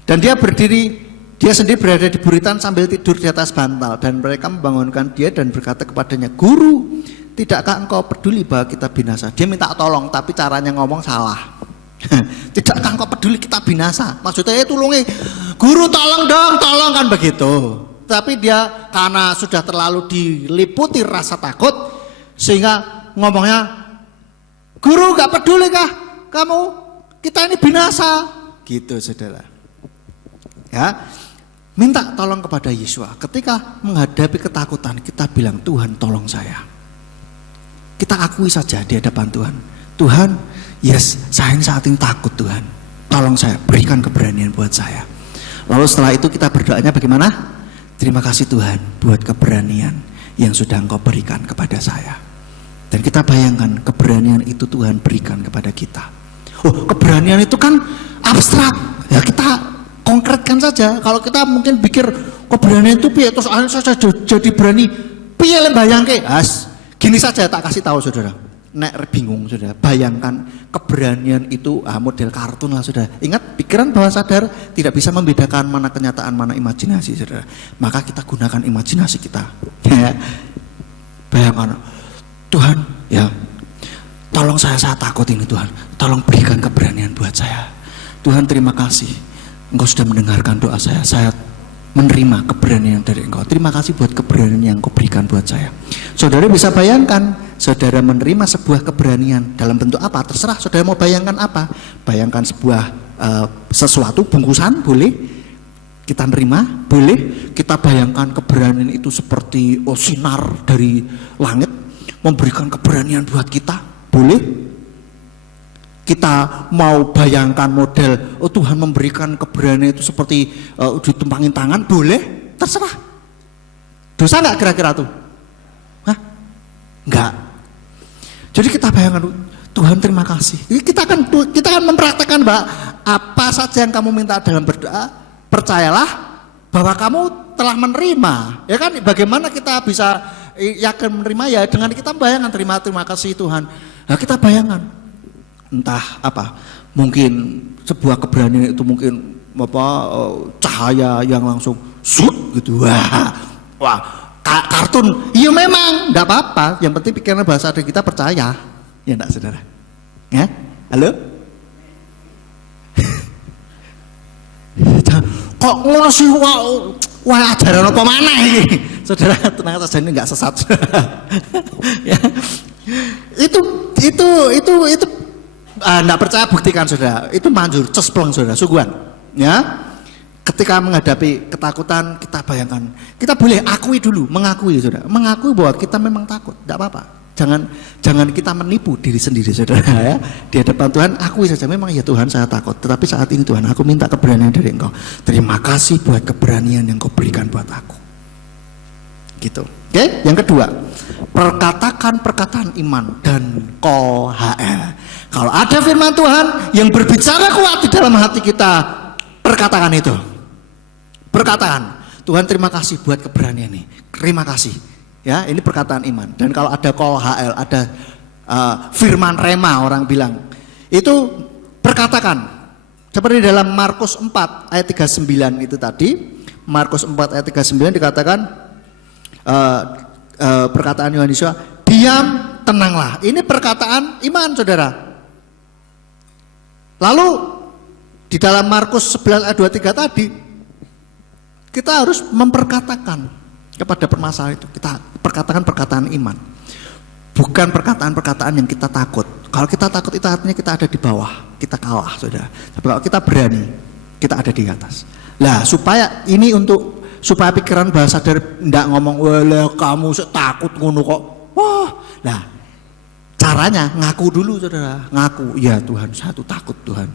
Dan dia sendiri berada di buritan sambil tidur di atas bantal, dan mereka membangunkan dia dan berkata kepadanya, "Guru, tidakkah engkau peduli bahwa kita binasa?" Dia minta tolong, tapi caranya ngomong salah. Tidakkah engkau peduli kita binasa? Maksudnya itu tulungi, "Guru tolong dong, tolong," kan begitu. Tapi dia karena sudah terlalu diliputi rasa takut, sehingga ngomongnya, "Guru, gak peduli kah kamu? Kita ini binasa." Gitu, saudara. Ya, minta tolong kepada Yesus. Ketika menghadapi ketakutan, kita bilang, "Tuhan, tolong saya." Kita akui saja di hadapan Tuhan, "Tuhan, yes, saya saat ini takut, Tuhan. Tolong saya, berikan keberanian buat saya." Lalu setelah itu kita berdoanya bagaimana? "Terima kasih Tuhan buat keberanian yang sudah Engkau berikan kepada saya." Dan kita bayangkan keberanian itu Tuhan berikan kepada kita. Oh, keberanian itu kan abstrak. Ya, kita konkretkan saja. Kalau kita mungkin pikir keberanian itu piye, terus saya jadi berani piye le bayangke. Gini saja tak kasih tahu, saudara. Nek bingung, saudara, bayangkan keberanian itu model kartun lah, saudara. Ingat, pikiran bawah sadar tidak bisa membedakan mana kenyataan, mana imajinasi, saudara. Maka kita gunakan imajinasi kita. Ya. Bayangkan, "Tuhan, ya, tolong saya takut ini, Tuhan. Tolong berikan keberanian buat saya. Tuhan, terima kasih. Engkau sudah mendengarkan doa saya. Saya menerima keberanian dari Engkau. Terima kasih buat keberanian yang Engkau berikan buat saya." Saudara bisa bayangkan, saudara menerima sebuah keberanian dalam bentuk apa? Terserah saudara mau bayangkan apa. Bayangkan sebuah sesuatu, bungkusan, boleh. Kita nerima, boleh. Kita bayangkan keberanian itu seperti sinar dari langit, memberikan keberanian buat kita, boleh. Kita mau bayangkan model, Tuhan memberikan keberanian itu seperti ditumpangin tangan, boleh, terserah. Dosa nggak kira-kira tuh? Hah? Nggak. Jadi kita bayangkan, Tuhan terima kasih. Kita akan mempraktekkan, Mbak, apa saja yang kamu minta dalam berdoa, percayalah bahwa kamu telah menerima. Ya kan? Bagaimana kita bisa yakin menerima? Ya dengan kita bayangkan, terima kasih Tuhan. Nah, kita bayangkan, entah apa, mungkin sebuah keberanian itu mungkin cahaya yang langsung shoot gitu, wah kartun, iya memang, enggak apa-apa, yang penting pikiran bahasa ada kita percaya, ya enggak, saudara? Ya, halo? Kok ngono sih, wah ajaran apa mana ini, saudara? Tenang saja, ini enggak sesat. Ya, itu enggak percaya, buktikan, saudara. Itu manjur, cespleng, saudara, sungguhan. Ya, ketika menghadapi ketakutan, kita bayangkan, kita boleh akui dulu, mengakui, saudara, mengakui bahwa kita memang takut, enggak apa-apa. Jangan kita menipu diri sendiri, saudara, ya. Di hadapan Tuhan, akui saja, memang ya Tuhan saya takut, tetapi saat ini Tuhan, aku minta keberanian dari Engkau. Terima kasih buat keberanian yang Kau berikan buat aku. Gitu. Oke, yang kedua, perkatakan perkataan iman dan KHL. Kalau ada firman Tuhan yang berbicara kuat di dalam hati kita, perkatakan itu. Perkataan, Tuhan terima kasih buat keberanian ini. Terima kasih. Ya, ini perkataan iman. Dan kalau ada KHL, ada firman rema, orang bilang, itu perkatakan. Seperti dalam Markus 4 ayat 39 itu tadi. Markus 4 ayat 39 dikatakan, perkataan Yohanes, diam, tenanglah. Ini perkataan iman, saudara. Lalu di dalam Markus 11 ayat 23 tadi, kita harus memperkatakan kepada permasalahan itu. Kita perkatakan perkataan iman, bukan perkataan-perkataan yang kita takut. Kalau kita takut itu artinya kita ada di bawah, kita kalah, saudara. Tapi kalau kita berani, kita ada di atas. Lah, supaya pikiran bahasa sadar ndak ngomong, "Wah, kamu takut ngono kok." Wah, nah caranya ngaku dulu, saudara. Ngaku, ya Tuhan, saya tuh takut, Tuhan.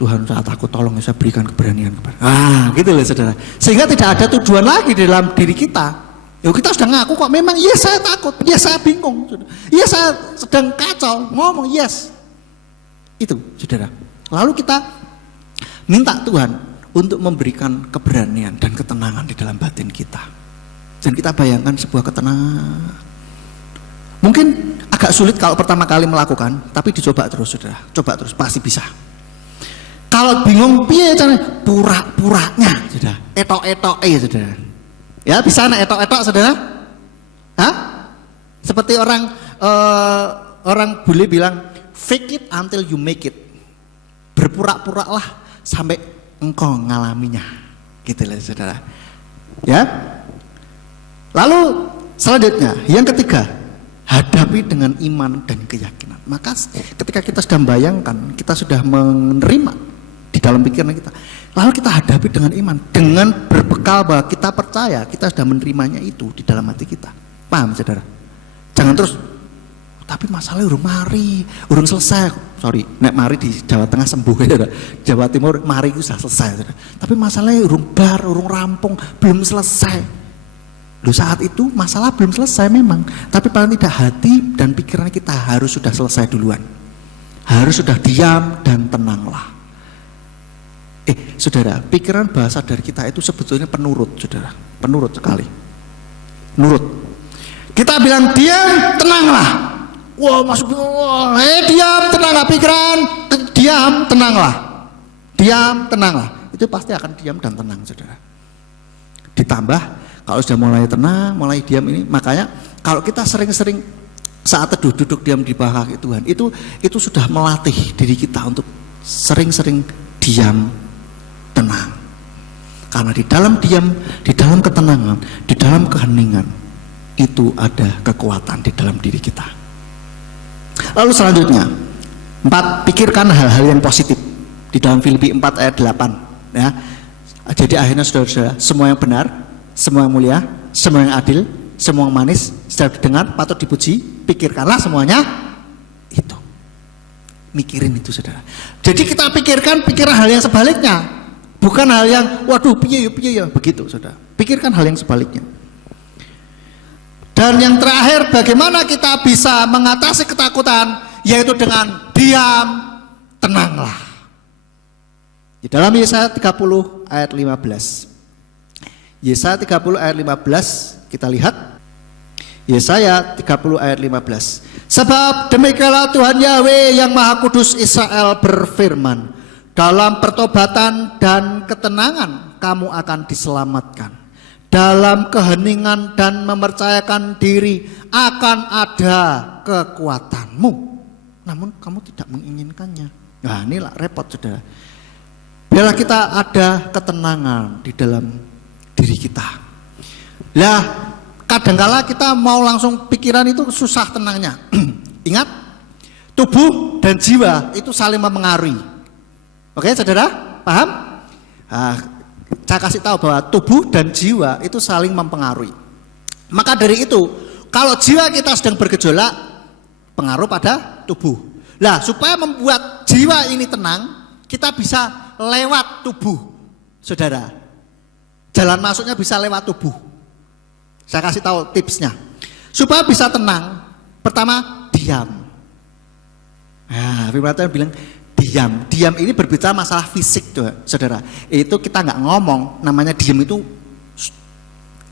Tuhan, saya takut, tolong saya berikan keberanian kepada. Gitu loh, saudara. Sehingga tidak ada tujuan lagi di dalam diri kita. Ya kita sudah ngaku kok, memang yes saya takut, yes saya bingung, yes saya sedang kacau, ngomong yes. Itu saudara. Lalu kita minta Tuhan untuk memberikan keberanian dan ketenangan di dalam batin kita. Dan kita bayangkan sebuah ketenangan. Mungkin agak sulit kalau pertama kali melakukan, tapi dicoba terus saudara. Coba terus, pasti bisa. Kalau bingung piye caranya? Pura-puranya saudara. Etok-etok saudara. Ya bisa anak etok-etok saudara? Hah? Seperti orang bule bilang, fake it until you make it. Berpura-puralah sampai engkau ngalaminya. Gitu lah saudara. Ya. Lalu selanjutnya, yang ketiga, hadapi dengan iman dan keyakinan. Maka ketika kita sudah membayangkan, kita sudah menerima di dalam pikiran kita, lalu kita hadapi dengan iman, dengan berbekal bahwa kita percaya kita sudah menerimanya itu di dalam hati kita. Paham saudara? Jangan terus, tapi masalahnya urung selesai. Sorry, nek mari di Jawa Tengah sembuh ya, Jawa Timur mari itu sudah selesai saudara. Tapi masalahnya urung rampung, belum selesai. Loh, saat itu masalah belum selesai memang, tapi paling tidak hati dan pikiran kita harus sudah selesai duluan. Harus sudah diam dan tenanglah. Saudara, pikiran bahasa dari kita itu sebetulnya penurut, saudara. Penurut sekali. Nurut. Kita bilang diam, tenanglah. Wah, masuk diam, tenanglah pikiran. Diam, tenanglah. Diam, tenanglah. Itu pasti akan diam dan tenang, saudara. Ditambah kalau sudah mulai tenang, mulai diam ini, makanya kalau kita sering-sering saat teduh duduk diam di bawah kaki Tuhan, itu sudah melatih diri kita untuk sering-sering diam, tenang. Karena di dalam diam, di dalam ketenangan, di dalam keheningan, itu ada kekuatan di dalam diri kita. Lalu selanjutnya, 4, pikirkan hal-hal yang positif. Di dalam Filipi 4 ayat 8 ya. Jadi akhirnya saudara-saudara, semua yang benar, semua yang mulia, semua yang adil, semua yang manis, sedap didengar, patut dipuji, pikirkanlah semuanya itu. Mikirin itu saudara. Jadi kita pikiran hal yang sebaliknya, bukan hal yang waduh piye ya begitu saudara. Pikirkan hal yang sebaliknya. Dan yang terakhir, bagaimana kita bisa mengatasi ketakutan, yaitu dengan diam, tenanglah. Di dalam Yesaya 30 ayat 15. Yesaya 30 ayat 15 kita lihat. Yesaya 30 ayat 15. Sebab demikianlah Tuhan Yahweh yang Maha Kudus Israel berfirman, dalam pertobatan dan ketenangan kamu akan diselamatkan. Dalam keheningan dan mempercayakan diri akan ada kekuatanmu. Namun kamu tidak menginginkannya. Nah inilah repot saudara. Biarlah kita ada ketenangan di dalam diri kita. Lah, kadangkala kita mau langsung pikiran itu susah tenangnya. Ingat, tubuh dan jiwa itu saling mempengaruhi. Oke, saudara, paham? Nah, saya kasih tahu bahwa tubuh dan jiwa itu saling mempengaruhi. Maka dari itu, kalau jiwa kita sedang bergejolak, pengaruh pada tubuh. Lah, supaya membuat jiwa ini tenang, kita bisa lewat tubuh, saudara. Jalan masuknya bisa lewat tubuh. Saya kasih tahu tipsnya. Supaya bisa tenang, pertama diam. Nah, firman Tuhan bilang diam. Diam ini berbicara masalah fisik, saudara. Itu kita nggak ngomong, namanya diam itu,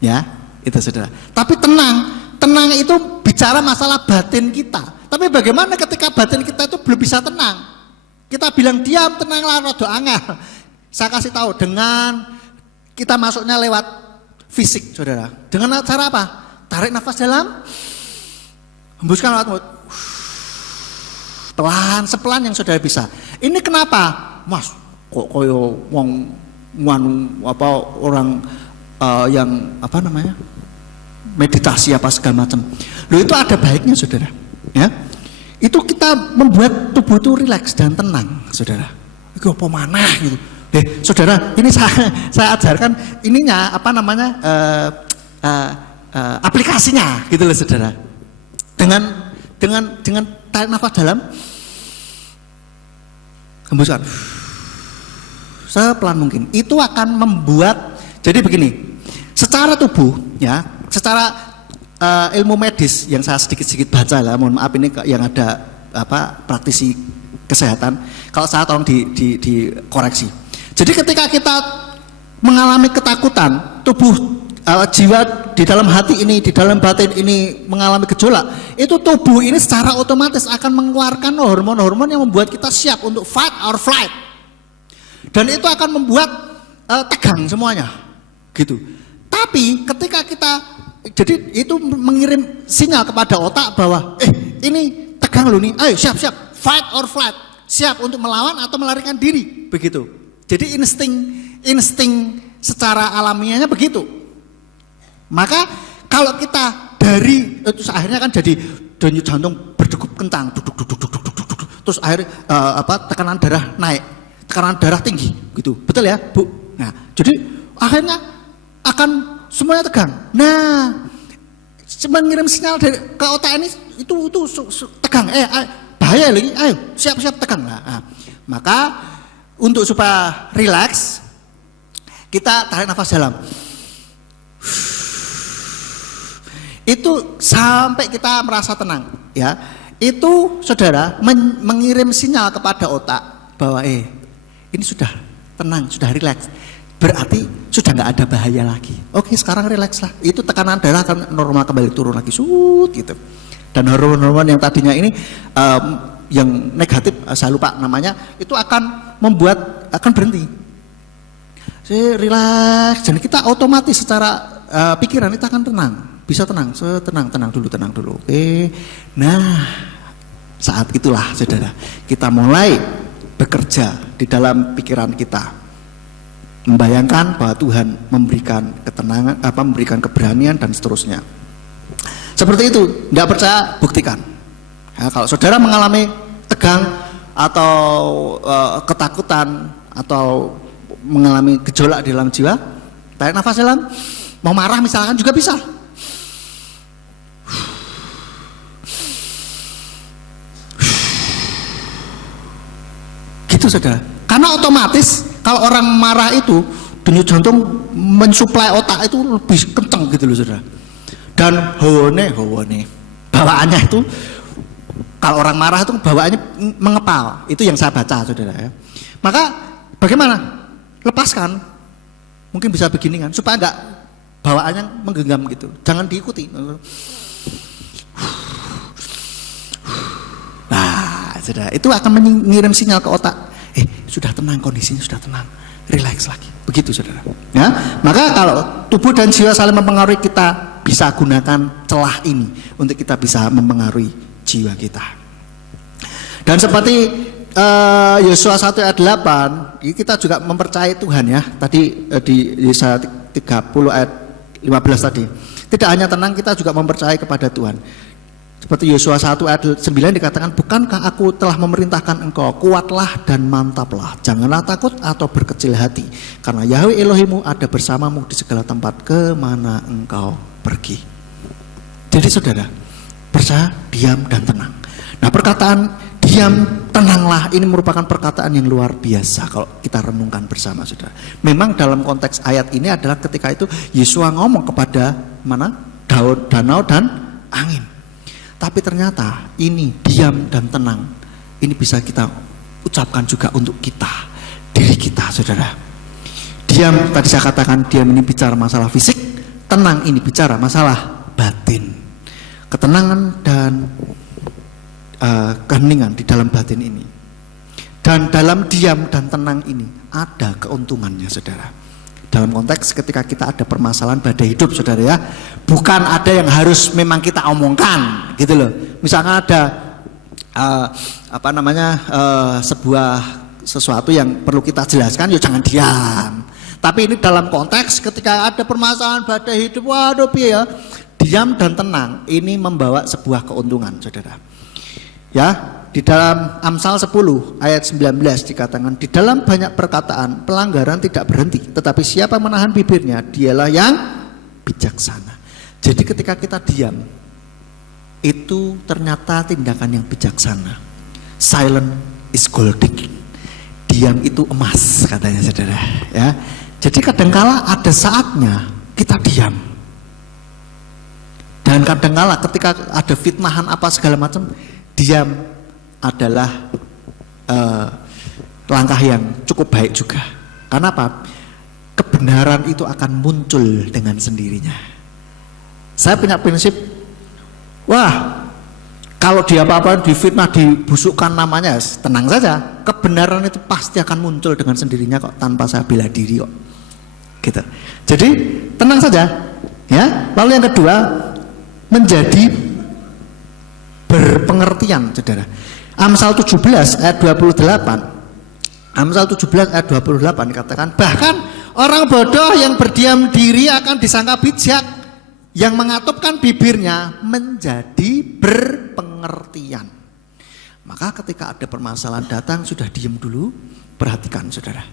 ya, itu saudara. Tapi tenang itu bicara masalah batin kita. Tapi bagaimana ketika batin kita itu belum bisa tenang? Kita bilang diam, tenanglah, rada angel. Saya kasih tahu dengan kita masuknya lewat fisik, saudara. Dengan cara apa? Tarik nafas dalam, hembuskan lewat mulut. Pelan, sepelan yang saudara bisa. Ini kenapa? Mas, kok koyo wong orang yang apa namanya? Meditasi apa segala macam. Loh itu ada baiknya, saudara. Ya. Itu kita membuat tubuh itu rileks dan tenang, saudara. Itu apa mana gitu. Saudara, ini saya ajarkan ininya apa namanya aplikasinya, gitu loh, saudara. Dengan tarik nafas dalam, hembuskan, sepelan mungkin. Itu akan membuat, jadi begini, secara tubuh, ya, secara ilmu medis yang saya sedikit-sedikit baca lah, mohon maaf ini yang ada praktisi kesehatan, kalau saya tolong dikoreksi. Jadi ketika kita mengalami ketakutan, tubuh jiwa di dalam hati ini, di dalam batin ini mengalami gejolak, itu tubuh ini secara otomatis akan mengeluarkan hormon-hormon yang membuat kita siap untuk fight or flight, dan itu akan membuat tegang semuanya gitu. Tapi ketika kita, jadi itu mengirim sinyal kepada otak bahwa ini tegang loh nih, ayo siap-siap fight or flight, siap untuk melawan atau melarikan diri, begitu. Jadi insting secara alamiahnya begitu. Maka kalau kita dari itu akhirnya kan jadi denyut jantung berdegup kencang, terus akhirnya tekanan darah naik, tekanan darah tinggi, gitu. Betul ya, Bu? Nah, jadi akhirnya akan semuanya tegang. Nah, mengirim sinyal dari ke otak ini itu tegang, bahaya lagi, ayo siap-siap tegang. Nah, maka untuk supaya rileks, kita tarik nafas dalam. Itu sampai kita merasa tenang, ya. Itu saudara mengirim sinyal kepada otak bahwa ini sudah tenang, sudah rileks. Berarti sudah nggak ada bahaya lagi. Oke, sekarang rileks lah. Itu tekanan darah akan normal kembali, turun lagi, gitu. Dan hormon-hormon yang tadinya ini yang negatif, saya lupa namanya, itu akan membuat akan berhenti. Rileks, dan kita otomatis secara pikiran kita akan tenang. Bisa tenang tenang dulu. Oke. Nah, saat itulah saudara, kita mulai bekerja di dalam pikiran kita, membayangkan bahwa Tuhan memberikan ketenangan, memberikan keberanian dan seterusnya. Seperti itu. Nggak percaya, buktikan. Ya, kalau saudara mengalami tegang atau ketakutan atau mengalami gejolak di dalam jiwa, tarik nafas dalam. Mau marah misalkan juga bisa. Gitu saudara. Karena otomatis kalau orang marah itu denyut jantung mensuplai otak itu lebih kencang gitu loh saudara. Dan hone bawaannya itu, kalau orang marah itu bawaannya mengepal. Itu yang saya baca saudara ya. Maka bagaimana? Lepaskan. Mungkin bisa begini kan, supaya enggak bawaannya menggenggam gitu. Jangan diikuti. Nah, saudara, itu akan mengirim sinyal ke otak. Sudah tenang, kondisinya sudah tenang, rileks lagi. Begitu saudara. Ya, maka kalau tubuh dan jiwa saling mempengaruhi, kita bisa gunakan celah ini untuk kita bisa mempengaruhi jiwa kita. Dan seperti Yosua 1 ayat 8, kita juga mempercayai Tuhan ya. Tadi di Yesaya 30 ayat 15 tadi. Tidak hanya tenang, kita juga mempercayai kepada Tuhan. Seperti Yosua 1 ayat 9 dikatakan, bukankah aku telah memerintahkan engkau, kuatlah dan mantaplah, janganlah takut atau berkecil hati, karena Yahweh Elohimmu ada bersamamu di segala tempat kemana engkau pergi. Jadi saudara, percaya, diam dan tenang. Nah, perkataan diam, tenanglah ini merupakan perkataan yang luar biasa kalau kita renungkan bersama saudara. Memang dalam konteks ayat ini adalah ketika itu Yosua ngomong kepada mana? Danau dan angin. Tapi ternyata ini diam dan tenang, ini bisa kita ucapkan juga untuk kita, diri kita saudara. Diam, tadi saya katakan diam ini bicara masalah fisik, tenang ini bicara masalah batin. Ketenangan dan keheningan di dalam batin ini. Dan dalam diam dan tenang ini ada keuntungannya saudara. Dalam konteks ketika kita ada permasalahan badai hidup saudara ya, bukan ada yang harus memang kita omongkan gitu loh. Misalkan ada sebuah sesuatu yang perlu kita jelaskan, ya jangan diam. Tapi ini dalam konteks ketika ada permasalahan badai hidup, waduh ya, diam dan tenang ini membawa sebuah keuntungan saudara. Ya, di dalam Amsal 10 ayat 19 dikatakan, di dalam banyak perkataan pelanggaran tidak berhenti, tetapi siapa menahan bibirnya dialah yang bijaksana. Jadi ketika kita diam, itu ternyata tindakan yang bijaksana. Silent is golden. Diam itu emas katanya saudara ya. Jadi kadangkala ada saatnya kita diam. Dan kadang-kala ketika ada fitnahan apa segala macam, diam adalah langkah yang cukup baik juga. Karena apa? Kebenaran itu akan muncul dengan sendirinya. Saya punya prinsip, wah, kalau dia apa-apa difitnah, dibusukkan namanya, tenang saja. Kebenaran itu pasti akan muncul dengan sendirinya kok, tanpa saya bela diri kok. Gitu. Jadi tenang saja, ya. Lalu yang kedua, menjadi berpengertian, saudara. Amsal 17 ayat 28. Amsal 17 ayat 28 dikatakan, bahkan orang bodoh yang berdiam diri akan disangka bijak, yang mengatupkan bibirnya menjadi berpengertian. Maka ketika ada permasalahan datang, sudah diem dulu, perhatikan saudara.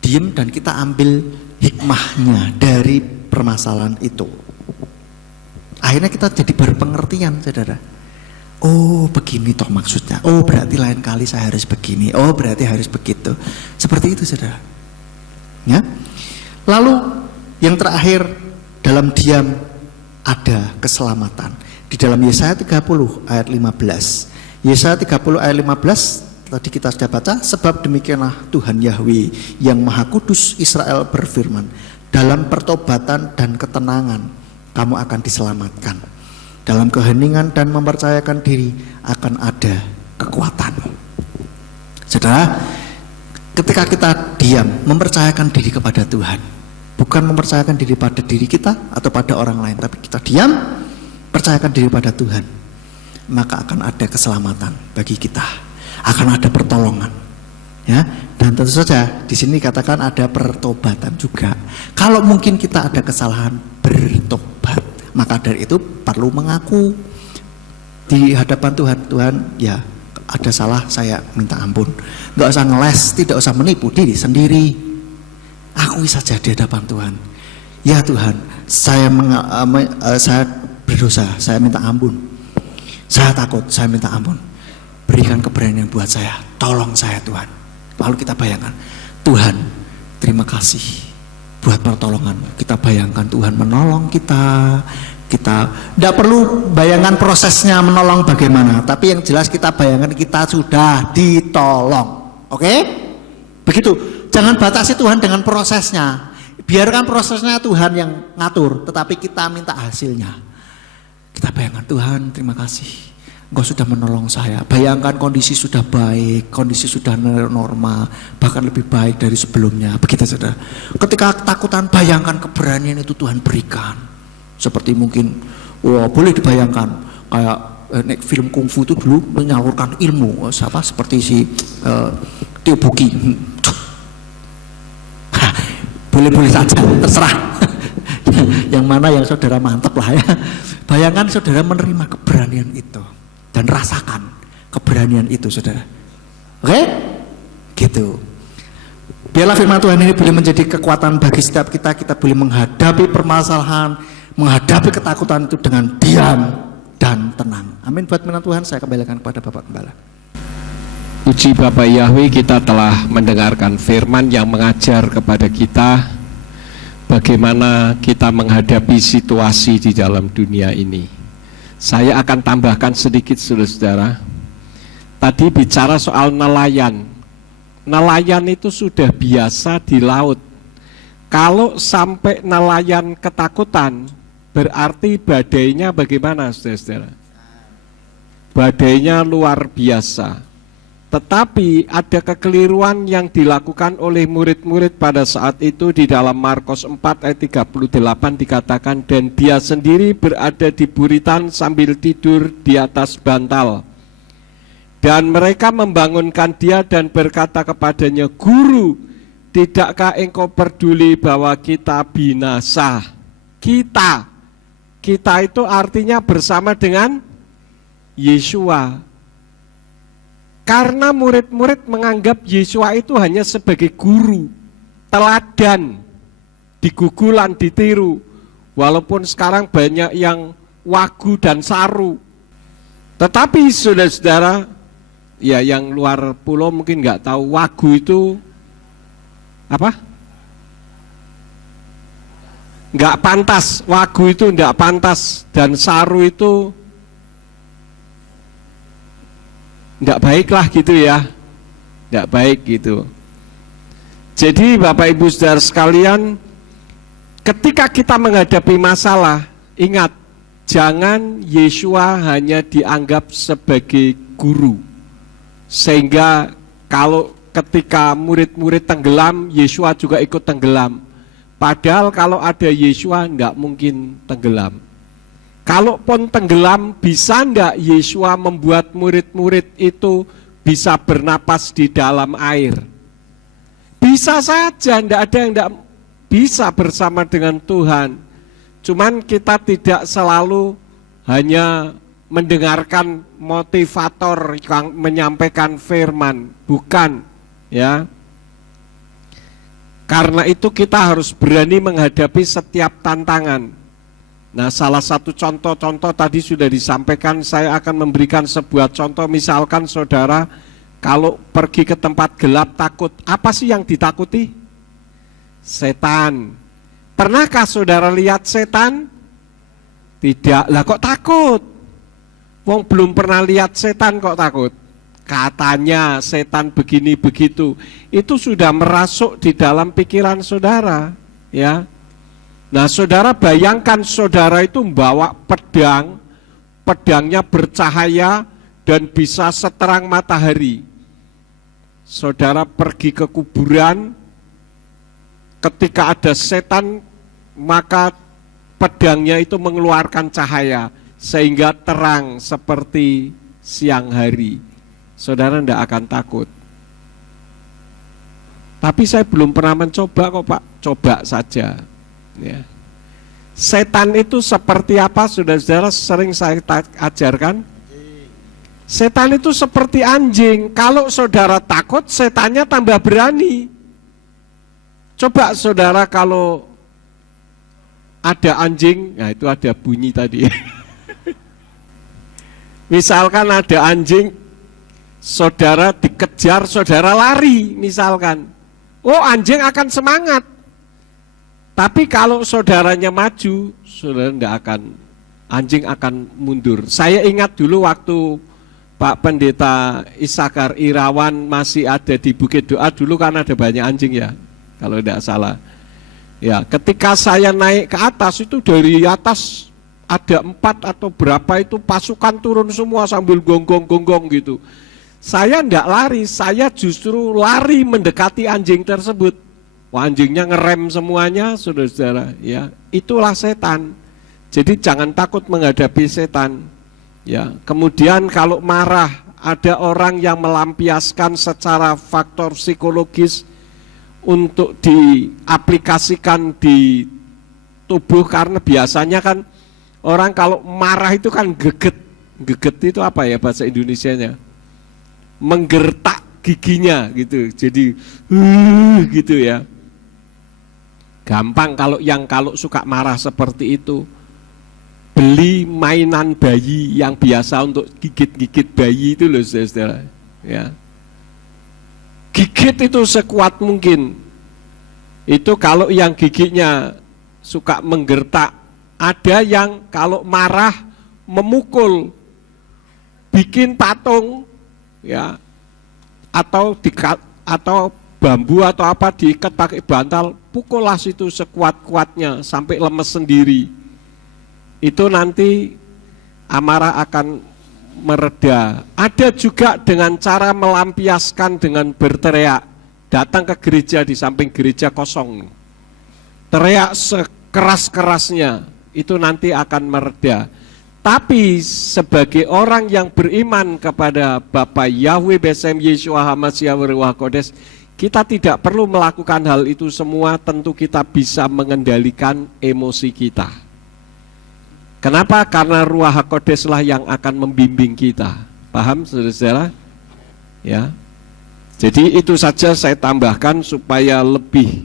Diem dan kita ambil hikmahnya dari permasalahan itu. Akhirnya kita jadi berpengertian saudara. Oh begini toh maksudnya. Oh berarti lain kali saya harus begini. Oh berarti harus begitu. Seperti itu saudara. Ya. Lalu yang terakhir, dalam diam ada keselamatan. Di dalam Yesaya 30 ayat 15. Yesaya 30 ayat 15 tadi kita sudah baca, sebab demikianlah Tuhan Yahweh yang Maha Kudus Israel berfirman, dalam pertobatan dan ketenangan kamu akan diselamatkan. Dalam keheningan dan mempercayakan diri akan ada kekuatan. Saudara, ketika kita diam, mempercayakan diri kepada Tuhan, bukan mempercayakan diri pada diri kita atau pada orang lain, tapi kita diam, percayakan diri pada Tuhan, maka akan ada keselamatan bagi kita, akan ada pertolongan, ya. Dan tentu saja di sini katakan ada pertobatan juga. Kalau mungkin kita ada kesalahan, bertobat, maka dari itu perlu mengaku di hadapan Tuhan. Tuhan, ya ada salah, saya minta ampun. Nggak usah ngeles, tidak usah menipu diri sendiri. Akui saja di hadapan Tuhan. Ya Tuhan, saya berdosa, saya minta ampun. Saya takut, saya minta ampun. Berikan keberanian buat saya, tolong saya Tuhan. Lalu kita bayangkan, Tuhan terima kasih buat pertolongan. Kita bayangkan Tuhan menolong kita. Kita tidak perlu bayangkan prosesnya menolong bagaimana, tapi yang jelas kita bayangkan kita sudah ditolong. Oke? Begitu. Jangan batasi Tuhan dengan prosesnya. Biarkan prosesnya Tuhan yang ngatur, tetapi kita minta hasilnya. Kita bayangkan, Tuhan terima kasih, Engkau sudah menolong saya. Bayangkan kondisi sudah baik, kondisi sudah normal, bahkan lebih baik dari sebelumnya. Begitu saudara. Ketika ketakutan, bayangkan keberanian itu Tuhan berikan. Seperti mungkin, boleh dibayangkan kayak film kungfu itu dulu menyalurkan ilmu, seperti si Tio Buki. Boleh-boleh saja, terserah. Yang mana yang saudara mantap lah ya. Bayangkan saudara menerima keberanian itu dan rasakan keberanian itu saudara. Oke? Gitu. Biarlah firman Tuhan ini boleh menjadi kekuatan bagi setiap kita. Kita boleh menghadapi permasalahan, menghadapi ketakutan itu dengan diam dan tenang. Amin. Buat firman Tuhan, saya kembalikan kepada Bapak Gembala. Puji Bapak Yahweh, kita telah mendengarkan firman yang mengajar kepada kita bagaimana kita menghadapi situasi di dalam dunia ini. Saya akan tambahkan sedikit saudara. Tadi bicara soal nelayan. Nelayan itu sudah biasa di laut. Kalau sampai nelayan ketakutan, berarti badainya bagaimana saudara? Badainya luar biasa. Tetapi ada kekeliruan yang dilakukan oleh murid-murid pada saat itu. Di dalam Markus 4 ayat 38 dikatakan, dan dia sendiri berada di buritan sambil tidur di atas bantal. Dan mereka membangunkan dia dan berkata kepadanya, Guru, tidakkah engkau peduli bahwa kita binasa? Kita itu artinya bersama dengan Yesua. Karena murid-murid menganggap Yesua itu hanya sebagai guru, teladan, digugulan, ditiru. Walaupun sekarang banyak yang wagu dan saru. Tetapi saudara-saudara, ya yang luar pulau mungkin nggak tahu wagu itu apa? nggak pantas, wagu itu nggak pantas, dan saru itu nggak baik lah gitu ya, nggak baik gitu. Jadi Bapak Ibu Saudara sekalian, ketika kita menghadapi masalah, ingat, jangan Yesua hanya dianggap sebagai guru, sehingga kalau ketika murid-murid tenggelam, Yesua juga ikut tenggelam. Padahal kalau ada Yesua nggak mungkin tenggelam. Kalaupun tenggelam, bisa nggak Yesua membuat murid-murid itu bisa bernapas di dalam air? Bisa saja, nggak ada yang nggak bisa bersama dengan Tuhan. Cuman kita tidak selalu hanya mendengarkan motivator yang menyampaikan firman, bukan ya. Karena itu kita harus berani menghadapi setiap tantangan. Nah, salah satu contoh-contoh tadi sudah disampaikan, saya akan memberikan sebuah contoh. Misalkan saudara kalau pergi ke tempat gelap takut, apa sih yang ditakuti? Setan. Pernahkah saudara lihat setan? Tidak. Lah kok takut? Wong belum pernah lihat setan kok takut? Katanya setan begini begitu. Itu sudah merasuk di dalam pikiran saudara, ya. Nah, saudara bayangkan saudara itu membawa pedang, pedangnya bercahaya dan bisa seterang matahari. Saudara pergi ke kuburan, ketika ada setan, maka pedangnya itu mengeluarkan cahaya sehingga terang seperti siang hari. Saudara tidak akan takut. Tapi saya belum pernah mencoba kok Pak, coba saja. Ya. Setan itu seperti apa, saudara-saudara sering saya ajarkan? Setan itu seperti anjing. Kalau saudara takut, setannya tambah berani. Coba saudara kalau ada anjing, nah itu ada bunyi tadi. Misalkan ada anjing, saudara dikejar, saudara lari misalkan. Oh, anjing akan semangat. Tapi kalau saudaranya maju, saudara tidak akan, anjing akan mundur. Saya ingat dulu waktu Pak Pendeta Isakar Irawan masih ada di Bukit Doa, dulu kan ada banyak anjing ya, kalau tidak salah. Ya, ketika saya naik ke atas itu dari atas ada 4 atau berapa itu pasukan turun semua sambil gonggong-gonggong gitu. Saya tidak lari, saya justru lari mendekati anjing tersebut. Wah, anjingnya ngerem semuanya, saudara-saudara. Ya, itulah setan. Jadi jangan takut menghadapi setan. Ya, kemudian kalau marah, ada orang yang melampiaskan secara faktor psikologis untuk diaplikasikan di tubuh, karena biasanya kan orang kalau marah itu kan geget. Geget itu apa ya bahasa Indonesianya? Menggertak giginya gitu. Jadi gitu ya. Gampang kalau suka marah seperti itu, beli mainan bayi yang biasa untuk gigit-gigit bayi itu loh, saudara. Ya. Gigit itu sekuat mungkin. Itu kalau yang giginya suka menggertak. Ada yang kalau marah memukul, bikin patung, ya, atau bambu atau apa diikat pakai bantal, pukullah situ sekuat-kuatnya sampai lemes sendiri. Itu nanti amarah akan mereda. Ada juga dengan cara melampiaskan dengan berteriak. Datang ke gereja di samping gereja kosong, teriak sekeras-kerasnya, itu nanti akan mereda. Tapi sebagai orang yang beriman kepada Bapa Yahweh Besem Yeshua HaMashiach Ruach Kodes, kita tidak perlu melakukan hal itu semua. Tentu kita bisa mengendalikan emosi kita. Kenapa? Karena Ruach HaKodes lah yang akan membimbing kita. Paham, saudara-saudara? Ya. Jadi itu saja saya tambahkan supaya lebih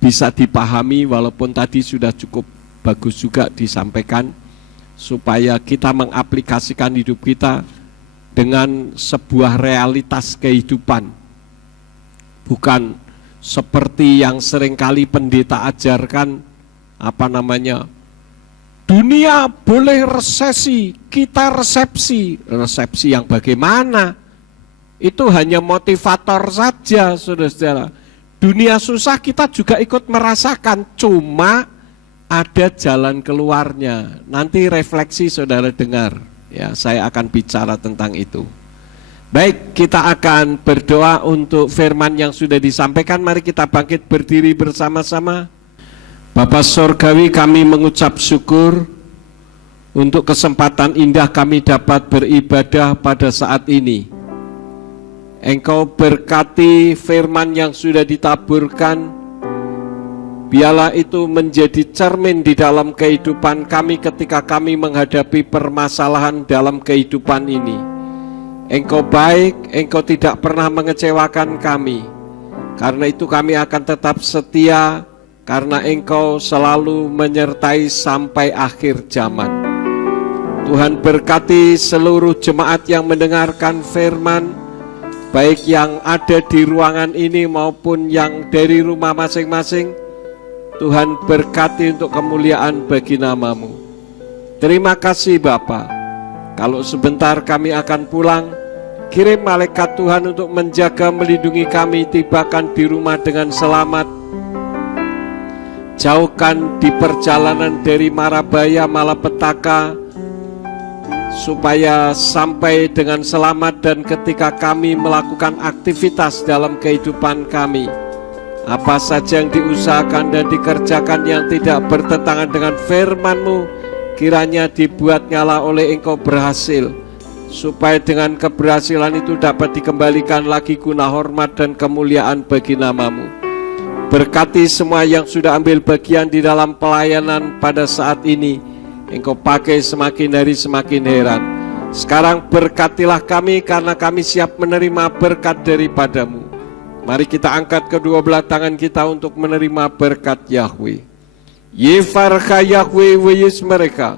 bisa dipahami, walaupun tadi sudah cukup bagus juga disampaikan, supaya kita mengaplikasikan hidup kita dengan sebuah realitas kehidupan, bukan seperti yang seringkali pendeta ajarkan, dunia boleh resesi, kita resepsi. Resepsi yang bagaimana? Itu hanya motivator saja, saudara-saudara. Dunia susah kita juga ikut merasakan, cuma ada jalan keluarnya. Nanti refleksi saudara dengar, ya, saya akan bicara tentang itu. Baik, kita akan berdoa untuk firman yang sudah disampaikan. Mari kita bangkit berdiri bersama-sama. Bapa Sorgawi, kami mengucap syukur untuk kesempatan indah kami dapat beribadah pada saat ini. Engkau berkati firman yang sudah ditaburkan, biarlah itu menjadi cermin di dalam kehidupan kami ketika kami menghadapi permasalahan dalam kehidupan ini. Engkau baik, Engkau tidak pernah mengecewakan kami. Karena itu kami akan tetap setia, karena Engkau selalu menyertai sampai akhir zaman. Tuhan berkati seluruh jemaat yang mendengarkan firman, baik yang ada di ruangan ini maupun yang dari rumah masing-masing. Tuhan berkati untuk kemuliaan bagi nama-Mu. Terima kasih Bapa. Kalau sebentar kami akan pulang, kirim malaikat Tuhan untuk menjaga melindungi kami, tibakan di rumah dengan selamat. Jauhkan di perjalanan dari mara bahaya, malapetaka, supaya sampai dengan selamat. Dan ketika kami melakukan aktivitas dalam kehidupan kami, apa saja yang diusahakan dan dikerjakan yang tidak bertentangan dengan firman-Mu, kiranya dibuat nyala oleh Engkau berhasil, supaya dengan keberhasilan itu dapat dikembalikan lagi guna hormat dan kemuliaan bagi nama-Mu. Berkati semua yang sudah ambil bagian di dalam pelayanan pada saat ini, Engkau pakai semakin hari semakin heran. Sekarang berkatilah kami, karena kami siap menerima berkat daripada-Mu. Mari kita angkat kedua belah tangan kita untuk menerima berkat Yahweh. Yefarcha Yahweh weyis mereka.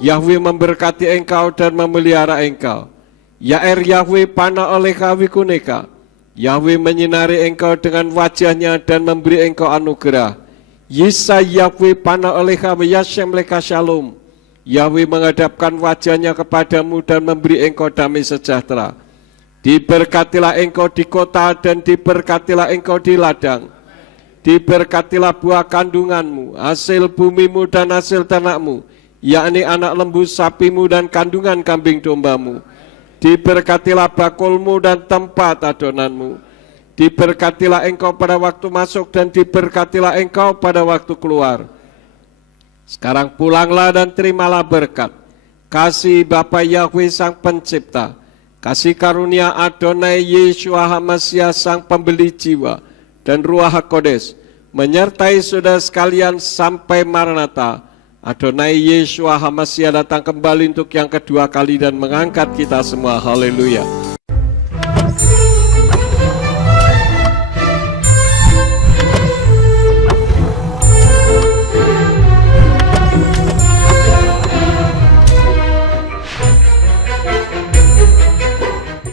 Yahweh memberkati engkau dan memelihara engkau. Yaer Yahweh pana olecha wikuneka. Yahweh menyinari engkau dengan wajahnya dan memberi engkau anugerah. Yisa Yahweh pana olecha weyashem leka shalom. Yahweh menghadapkan wajahnya kepadamu dan memberi engkau damai sejahtera. Diberkatilah engkau di kota dan diberkatilah engkau di ladang. Diberkatilah buah kandunganmu, hasil bumimu dan hasil ternakmu, yakni anak lembu sapimu dan kandungan kambing dombamu. Diberkatilah bakulmu dan tempat adonanmu. Diberkatilah engkau pada waktu masuk dan diberkatilah engkau pada waktu keluar. Sekarang pulanglah dan terimalah berkat. Kasih Bapa Yahweh Sang Pencipta, kasih karunia Adonai Yeshua HaMashiach Sang Pembeli Jiwa, dan Ruach HaKodes menyertai saudara sekalian sampai Maranatha. Adonai Yeshua HaMashiach datang kembali untuk yang kedua kali dan mengangkat kita semua. Haleluya.